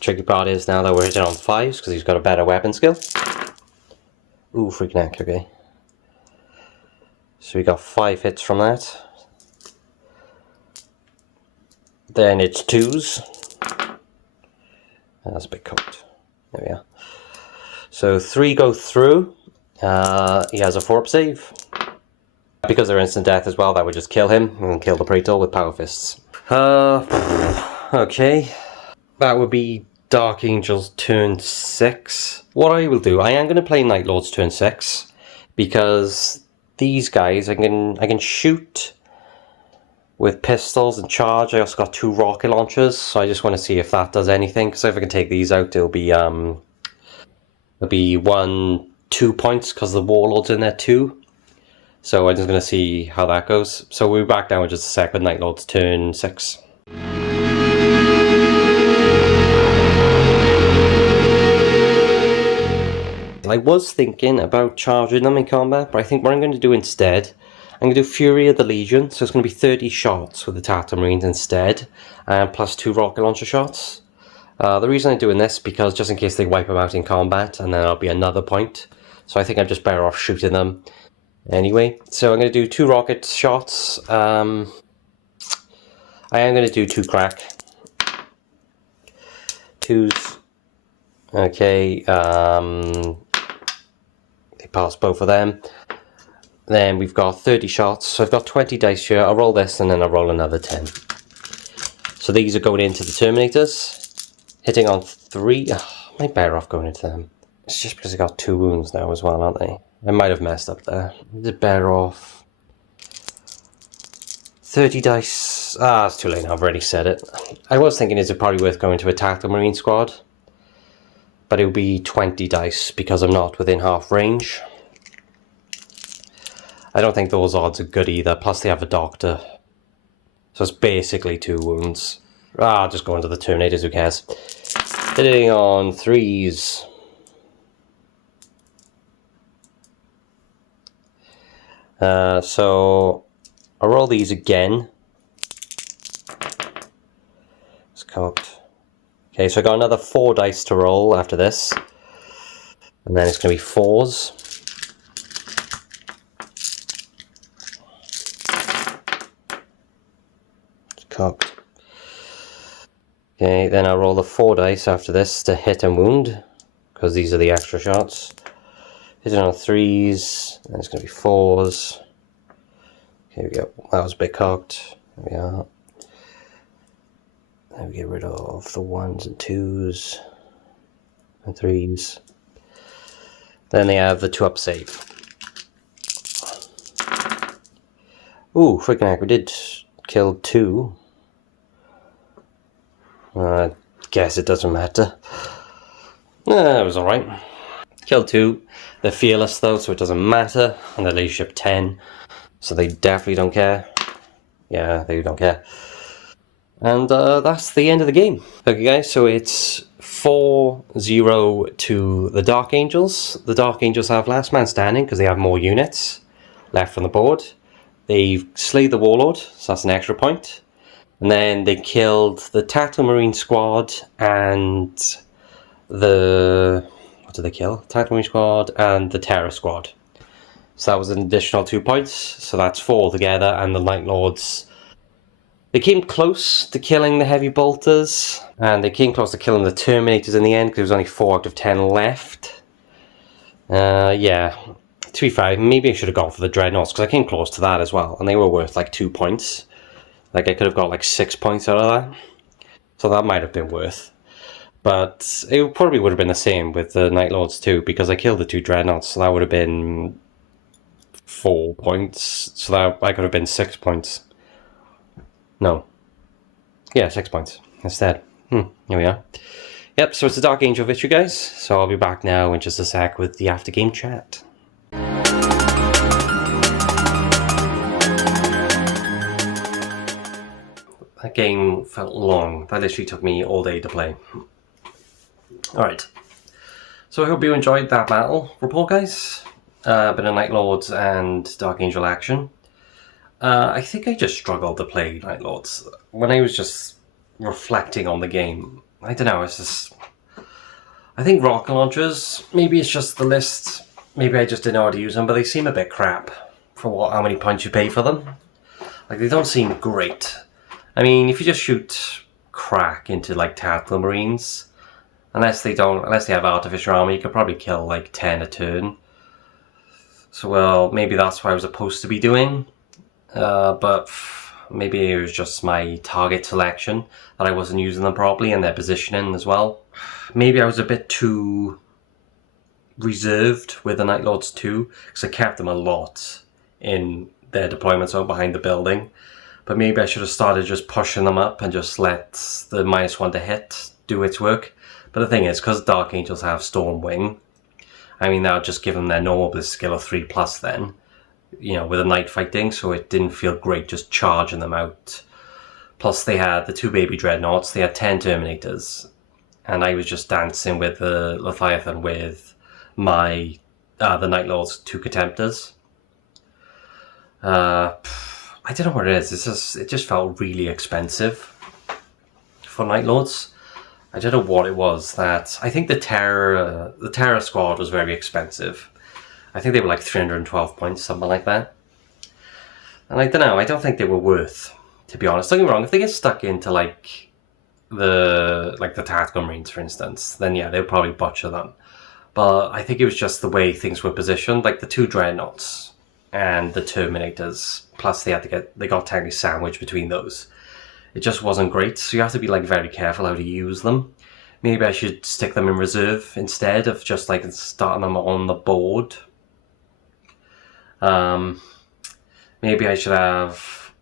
Tricky part is now that we're hitting on 5s because he's got a better weapon skill. Ooh, freaking heck, okay. So we got 5 hits from that. Then it's 2s. That's a bit cocked. There we are. So 3 go through. He has a 4 up save. Because they're instant death as well, that would just kill him and kill the Praetor with Power Fists. Okay. That would be Dark Angels turn 6. What I will do, I am going to play Night Lords turn 6 because these guys I can shoot with pistols and charge. I also got 2 rocket launchers, so I just want to see if that does anything. Because if I can take these out, it'll be 1, 2 points because the Warlord's in there too. So I'm just going to see how that goes. So we'll be back down in just a sec with Night Lords turn 6. I was thinking about charging them in combat, but I think what I'm going to do instead, I'm going to do Fury of the Legion, so it's going to be 30 shots with the Tactical Marines instead, and plus 2 rocket launcher shots. The reason I'm doing this is because just in case they wipe them out in combat, and then there'll be another point. So I think I'm just better off shooting them anyway. So I'm going to do 2 rocket shots. I am going to do 2 crack. 2s. Okay, they pass both of them. Then we've got 30 shots, so I've got 20 dice here. I'll roll this and then I'll roll another 10. So these are going into the Terminators. Hitting on 3. Oh, I might better off going into them. It's just because I got 2 wounds now as well, aren't they? I might have messed up there. Is it better off? 30 dice. It's too late now, I've already said it. I was thinking, is it probably worth going to a Tactical Marine squad? But it would be 20 dice because I'm not within half range. I don't think those odds are good either, plus they have a doctor. So it's basically 2 wounds. Just go into the Terminators, who cares. Hitting on 3s. So I'll roll these again. It's cocked. Okay, so I got another 4 dice to roll after this. And then it's going to be 4s. It's cocked. Okay, then I'll roll the 4 dice after this to hit and wound, because these are the extra shots. Hitting on 3s, and it's going to be 4s. Here we go, that was a bit cocked. There we are. Then we get rid of the 1s and 2s and 3s. Then they have the 2-up save. Ooh, freaking heck, we did kill 2. I guess it doesn't matter. It was alright. Killed 2. They're fearless though, so it doesn't matter. And they're leadership 10, so they definitely don't care. Yeah, they don't care. And that's the end of the game. Okay guys, so it's 4-0 to the Dark Angels. The Dark Angels have last man standing because they have more units left on the board. They've slayed the Warlord, so that's an extra point. And then they killed the Tactical Marine Squad and the... what did they kill? Tactical Marine Squad and the Terror Squad. So that was an additional 2 points. So that's 4 altogether, and the Night Lords... they came close to killing the Heavy Bolters, and they came close to killing the Terminators in the end, because there was only 4 out of 10 left. Yeah, to be fair, maybe I should have gone for the Dreadnoughts, because I came close to that as well, and they were worth like 2 points. Like, I could have got like 6 points out of that, so that might have been worth. But it probably would have been the same with the Night Lords too, because I killed the 2 Dreadnoughts, so that would have been 4 points, so that I could have been 6 points. No. Yeah, 6 points instead. Here we are. Yep, so it's a Dark Angel victory, guys. So I'll be back now in just a sec with the after game chat. That game felt long. That literally took me all day to play. Alright. So I hope you enjoyed that battle report, guys. Bit of Night Lords and Dark Angel action. I think I just struggled to play Night Lords. When I was just reflecting on the game, I don't know, it's just... I think rocket launchers, maybe it's just the list, maybe I just didn't know how to use them, but they seem a bit crap for how many points you pay for them. Like, they don't seem great. I mean, if you just shoot crack into, like, Tactical Marines, unless they have Artificer Armour, you could probably kill, like, 10 a turn. So, well, maybe that's what I was supposed to be doing. But maybe it was just my target selection that I wasn't using them properly, and their positioning as well. Maybe I was a bit too reserved with the Night Lords too, because I kept them a lot in their deployment zone behind the building. But maybe I should have started just pushing them up and just let the -1 to hit do its work. But the thing is, because Dark Angels have Stormwing, I mean, that would just give them their normal skill of 3+ then. You know, with the night fighting, so it didn't feel great just charging them out. Plus they had the 2 baby dreadnoughts, they had 10 Terminators, and I was just dancing with the Leviathan with my the Night Lord's 2 Contemptors. I don't know what it is, it just felt really expensive for Night Lords. I don't know what it was that... I think the Terror Squad was very expensive. I think they were like 312 points, something like that. And I don't know, I don't think they were worth, to be honest. Don't get me wrong, if they get stuck into like the Tactical Marines, for instance, then yeah, they'll probably butcher them. But I think it was just the way things were positioned, like the 2 Dreadnoughts and the Terminators, plus they got technically sandwiched between those. It just wasn't great, so you have to be like very careful how to use them. Maybe I should stick them in reserve instead of just like starting them on the board. Maybe I should have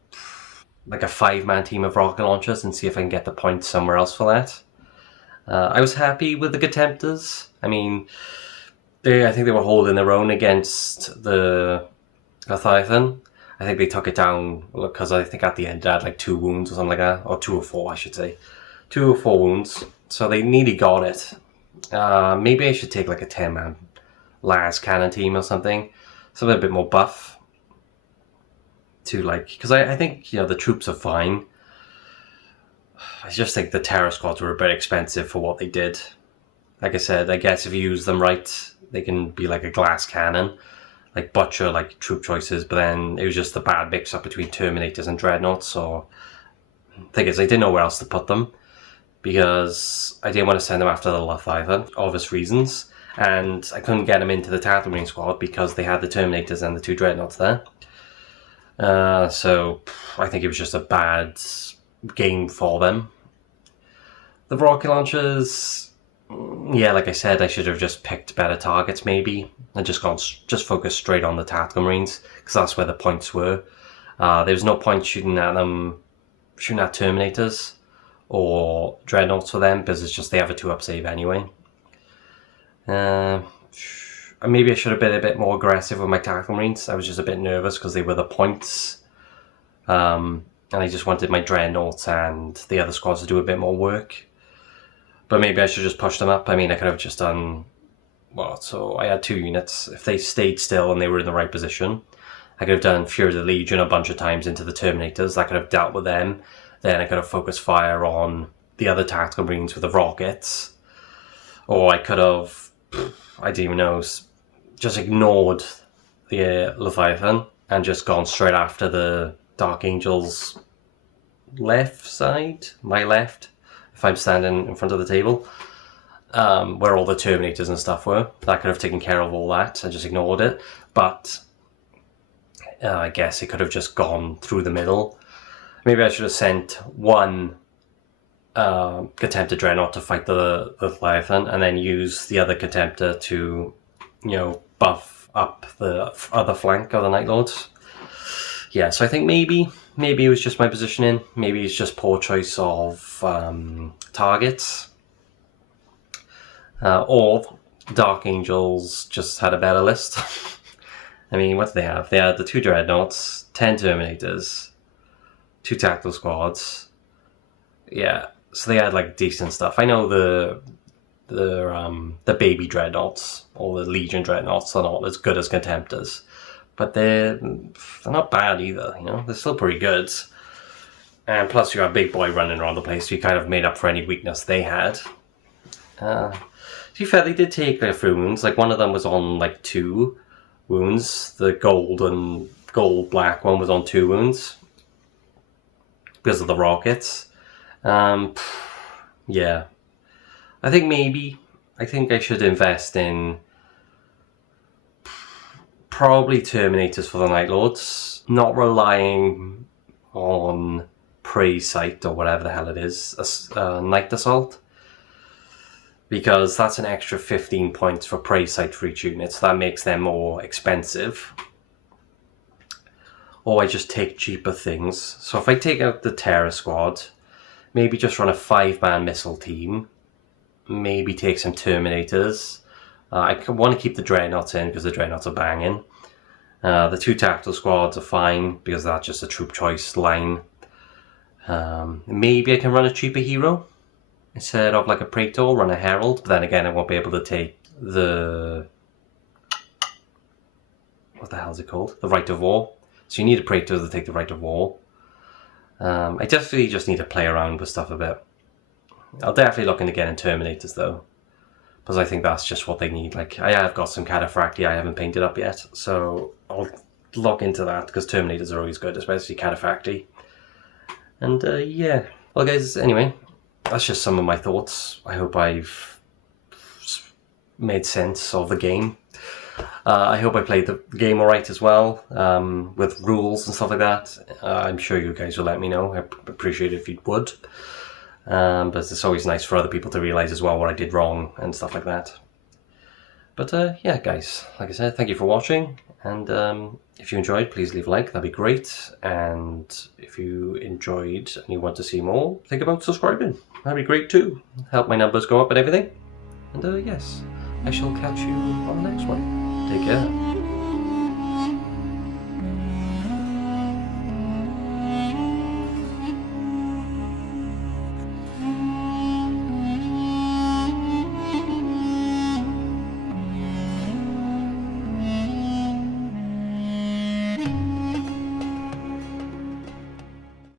like a 5-man team of rocket launchers and see if I can get the points somewhere else for that. I was happy with the Contemptors. I mean, I think they were holding their own against the Leviathan. I think they took it down because I think at the end they had like 2 wounds or something like that, or 2 or 4 I should say. 2 or 4 wounds, so they nearly got it. Maybe I should take like a 10-man Lascannon team or something a bit more buff to like, because I think, you know, the troops are fine. I just think the Terror Squads were a bit expensive for what they did. Like I said, I guess if you use them right, they can be like a glass cannon, like butcher like troop choices, but then it was just the bad mix up between Terminators and Dreadnoughts. So the thing is, I didn't know where else to put them, because I didn't want to send them after the Leviathan, obvious reasons. and I couldn't get them into the Tatooine squad because they had the Terminators and the 2 Dreadnoughts there. So I think it was just a bad game for them. The rocket launchers, yeah, like I said, I should have just picked better targets maybe, and just focused straight on the Tactical Marines, because that's where the points were. There was no point shooting at Terminators or Dreadnoughts for them, because it's just they have a 2-up save anyway. Maybe I should have been a bit more aggressive with my Tactical Marines. I was just a bit nervous because they were the points. And I just wanted my Dreadnoughts and the other squads to do a bit more work. But maybe I should just push them up. I mean, I could have just done... Well, so I had 2 units. If they stayed still and they were in the right position, I could have done Fury of the Legion a bunch of times into the Terminators. I could have dealt with them. Then I could have focused fire on the other Tactical Marines with the rockets. Or I could have... I didn't even know... just ignored the Leviathan and just gone straight after the Dark Angel's left side, my left, if I'm standing in front of the table, where all the Terminators and stuff were. That could have taken care of all that. I just ignored it. But I guess it could have just gone through the middle. Maybe I should have sent one Contemptor Dreadnought to fight the Leviathan, and then use the other Contemptor to, buff up the other flank of the Night Lords. Yeah, so I think maybe it was just my positioning. Maybe it's just poor choice of targets. Or Dark Angels just had a better list. I mean, what did they have? They had the 2 Dreadnoughts, 10 Terminators, 2 Tactical Squads. Yeah, so they had like decent stuff. I know the baby Dreadnoughts or the Legion Dreadnoughts are not as good as Contemptors, but they're not bad either. They're still pretty good. And plus, you have Big Boy running around the place, so you kind of made up for any weakness they had. To be fair, they did take their few wounds. Like, one of them was on like 2 wounds. The gold black one was on 2 wounds because of the rockets. Yeah. I think I should invest in probably Terminators for the Night Lords, not relying on Prey Sight or whatever the hell it is, Night Assault, because that's an extra 15 points for Prey Sight for each unit, so that makes them more expensive. Or I just take cheaper things. So if I take out the Terror Squad, maybe just run a 5-man missile team, maybe take some Terminators. I want to keep the Dreadnoughts in because the Dreadnoughts are banging. The 2 Tactical Squads are fine because that's just a troop choice line. Maybe I can run a cheaper hero instead of like a Praetor, run a Herald. But then again, I won't be able to take the... what the hell is it called? The Rite of War. So you need a Praetor to take the Rite of War. I definitely just need to play around with stuff a bit. I'll definitely look into getting Terminators though, because I think that's just what they need. Like, I have got some Cataphracti I haven't painted up yet, so I'll look into that, because Terminators are always good, especially Cataphracti. And yeah. Well guys, anyway, that's just some of my thoughts. I hope I've made sense of the game. I hope I played the game alright as well, with rules and stuff like that. I'm sure you guys will let me know. I appreciate it if you would. But it's always nice for other people to realise as well what I did wrong and stuff like that. But yeah guys, like I said, thank you for watching, and if you enjoyed, please leave a like, that'd be great. And if you enjoyed and you want to see more, think about subscribing, that'd be great too. Help my numbers go up and everything. And yes, I shall catch you on the next one. Take care.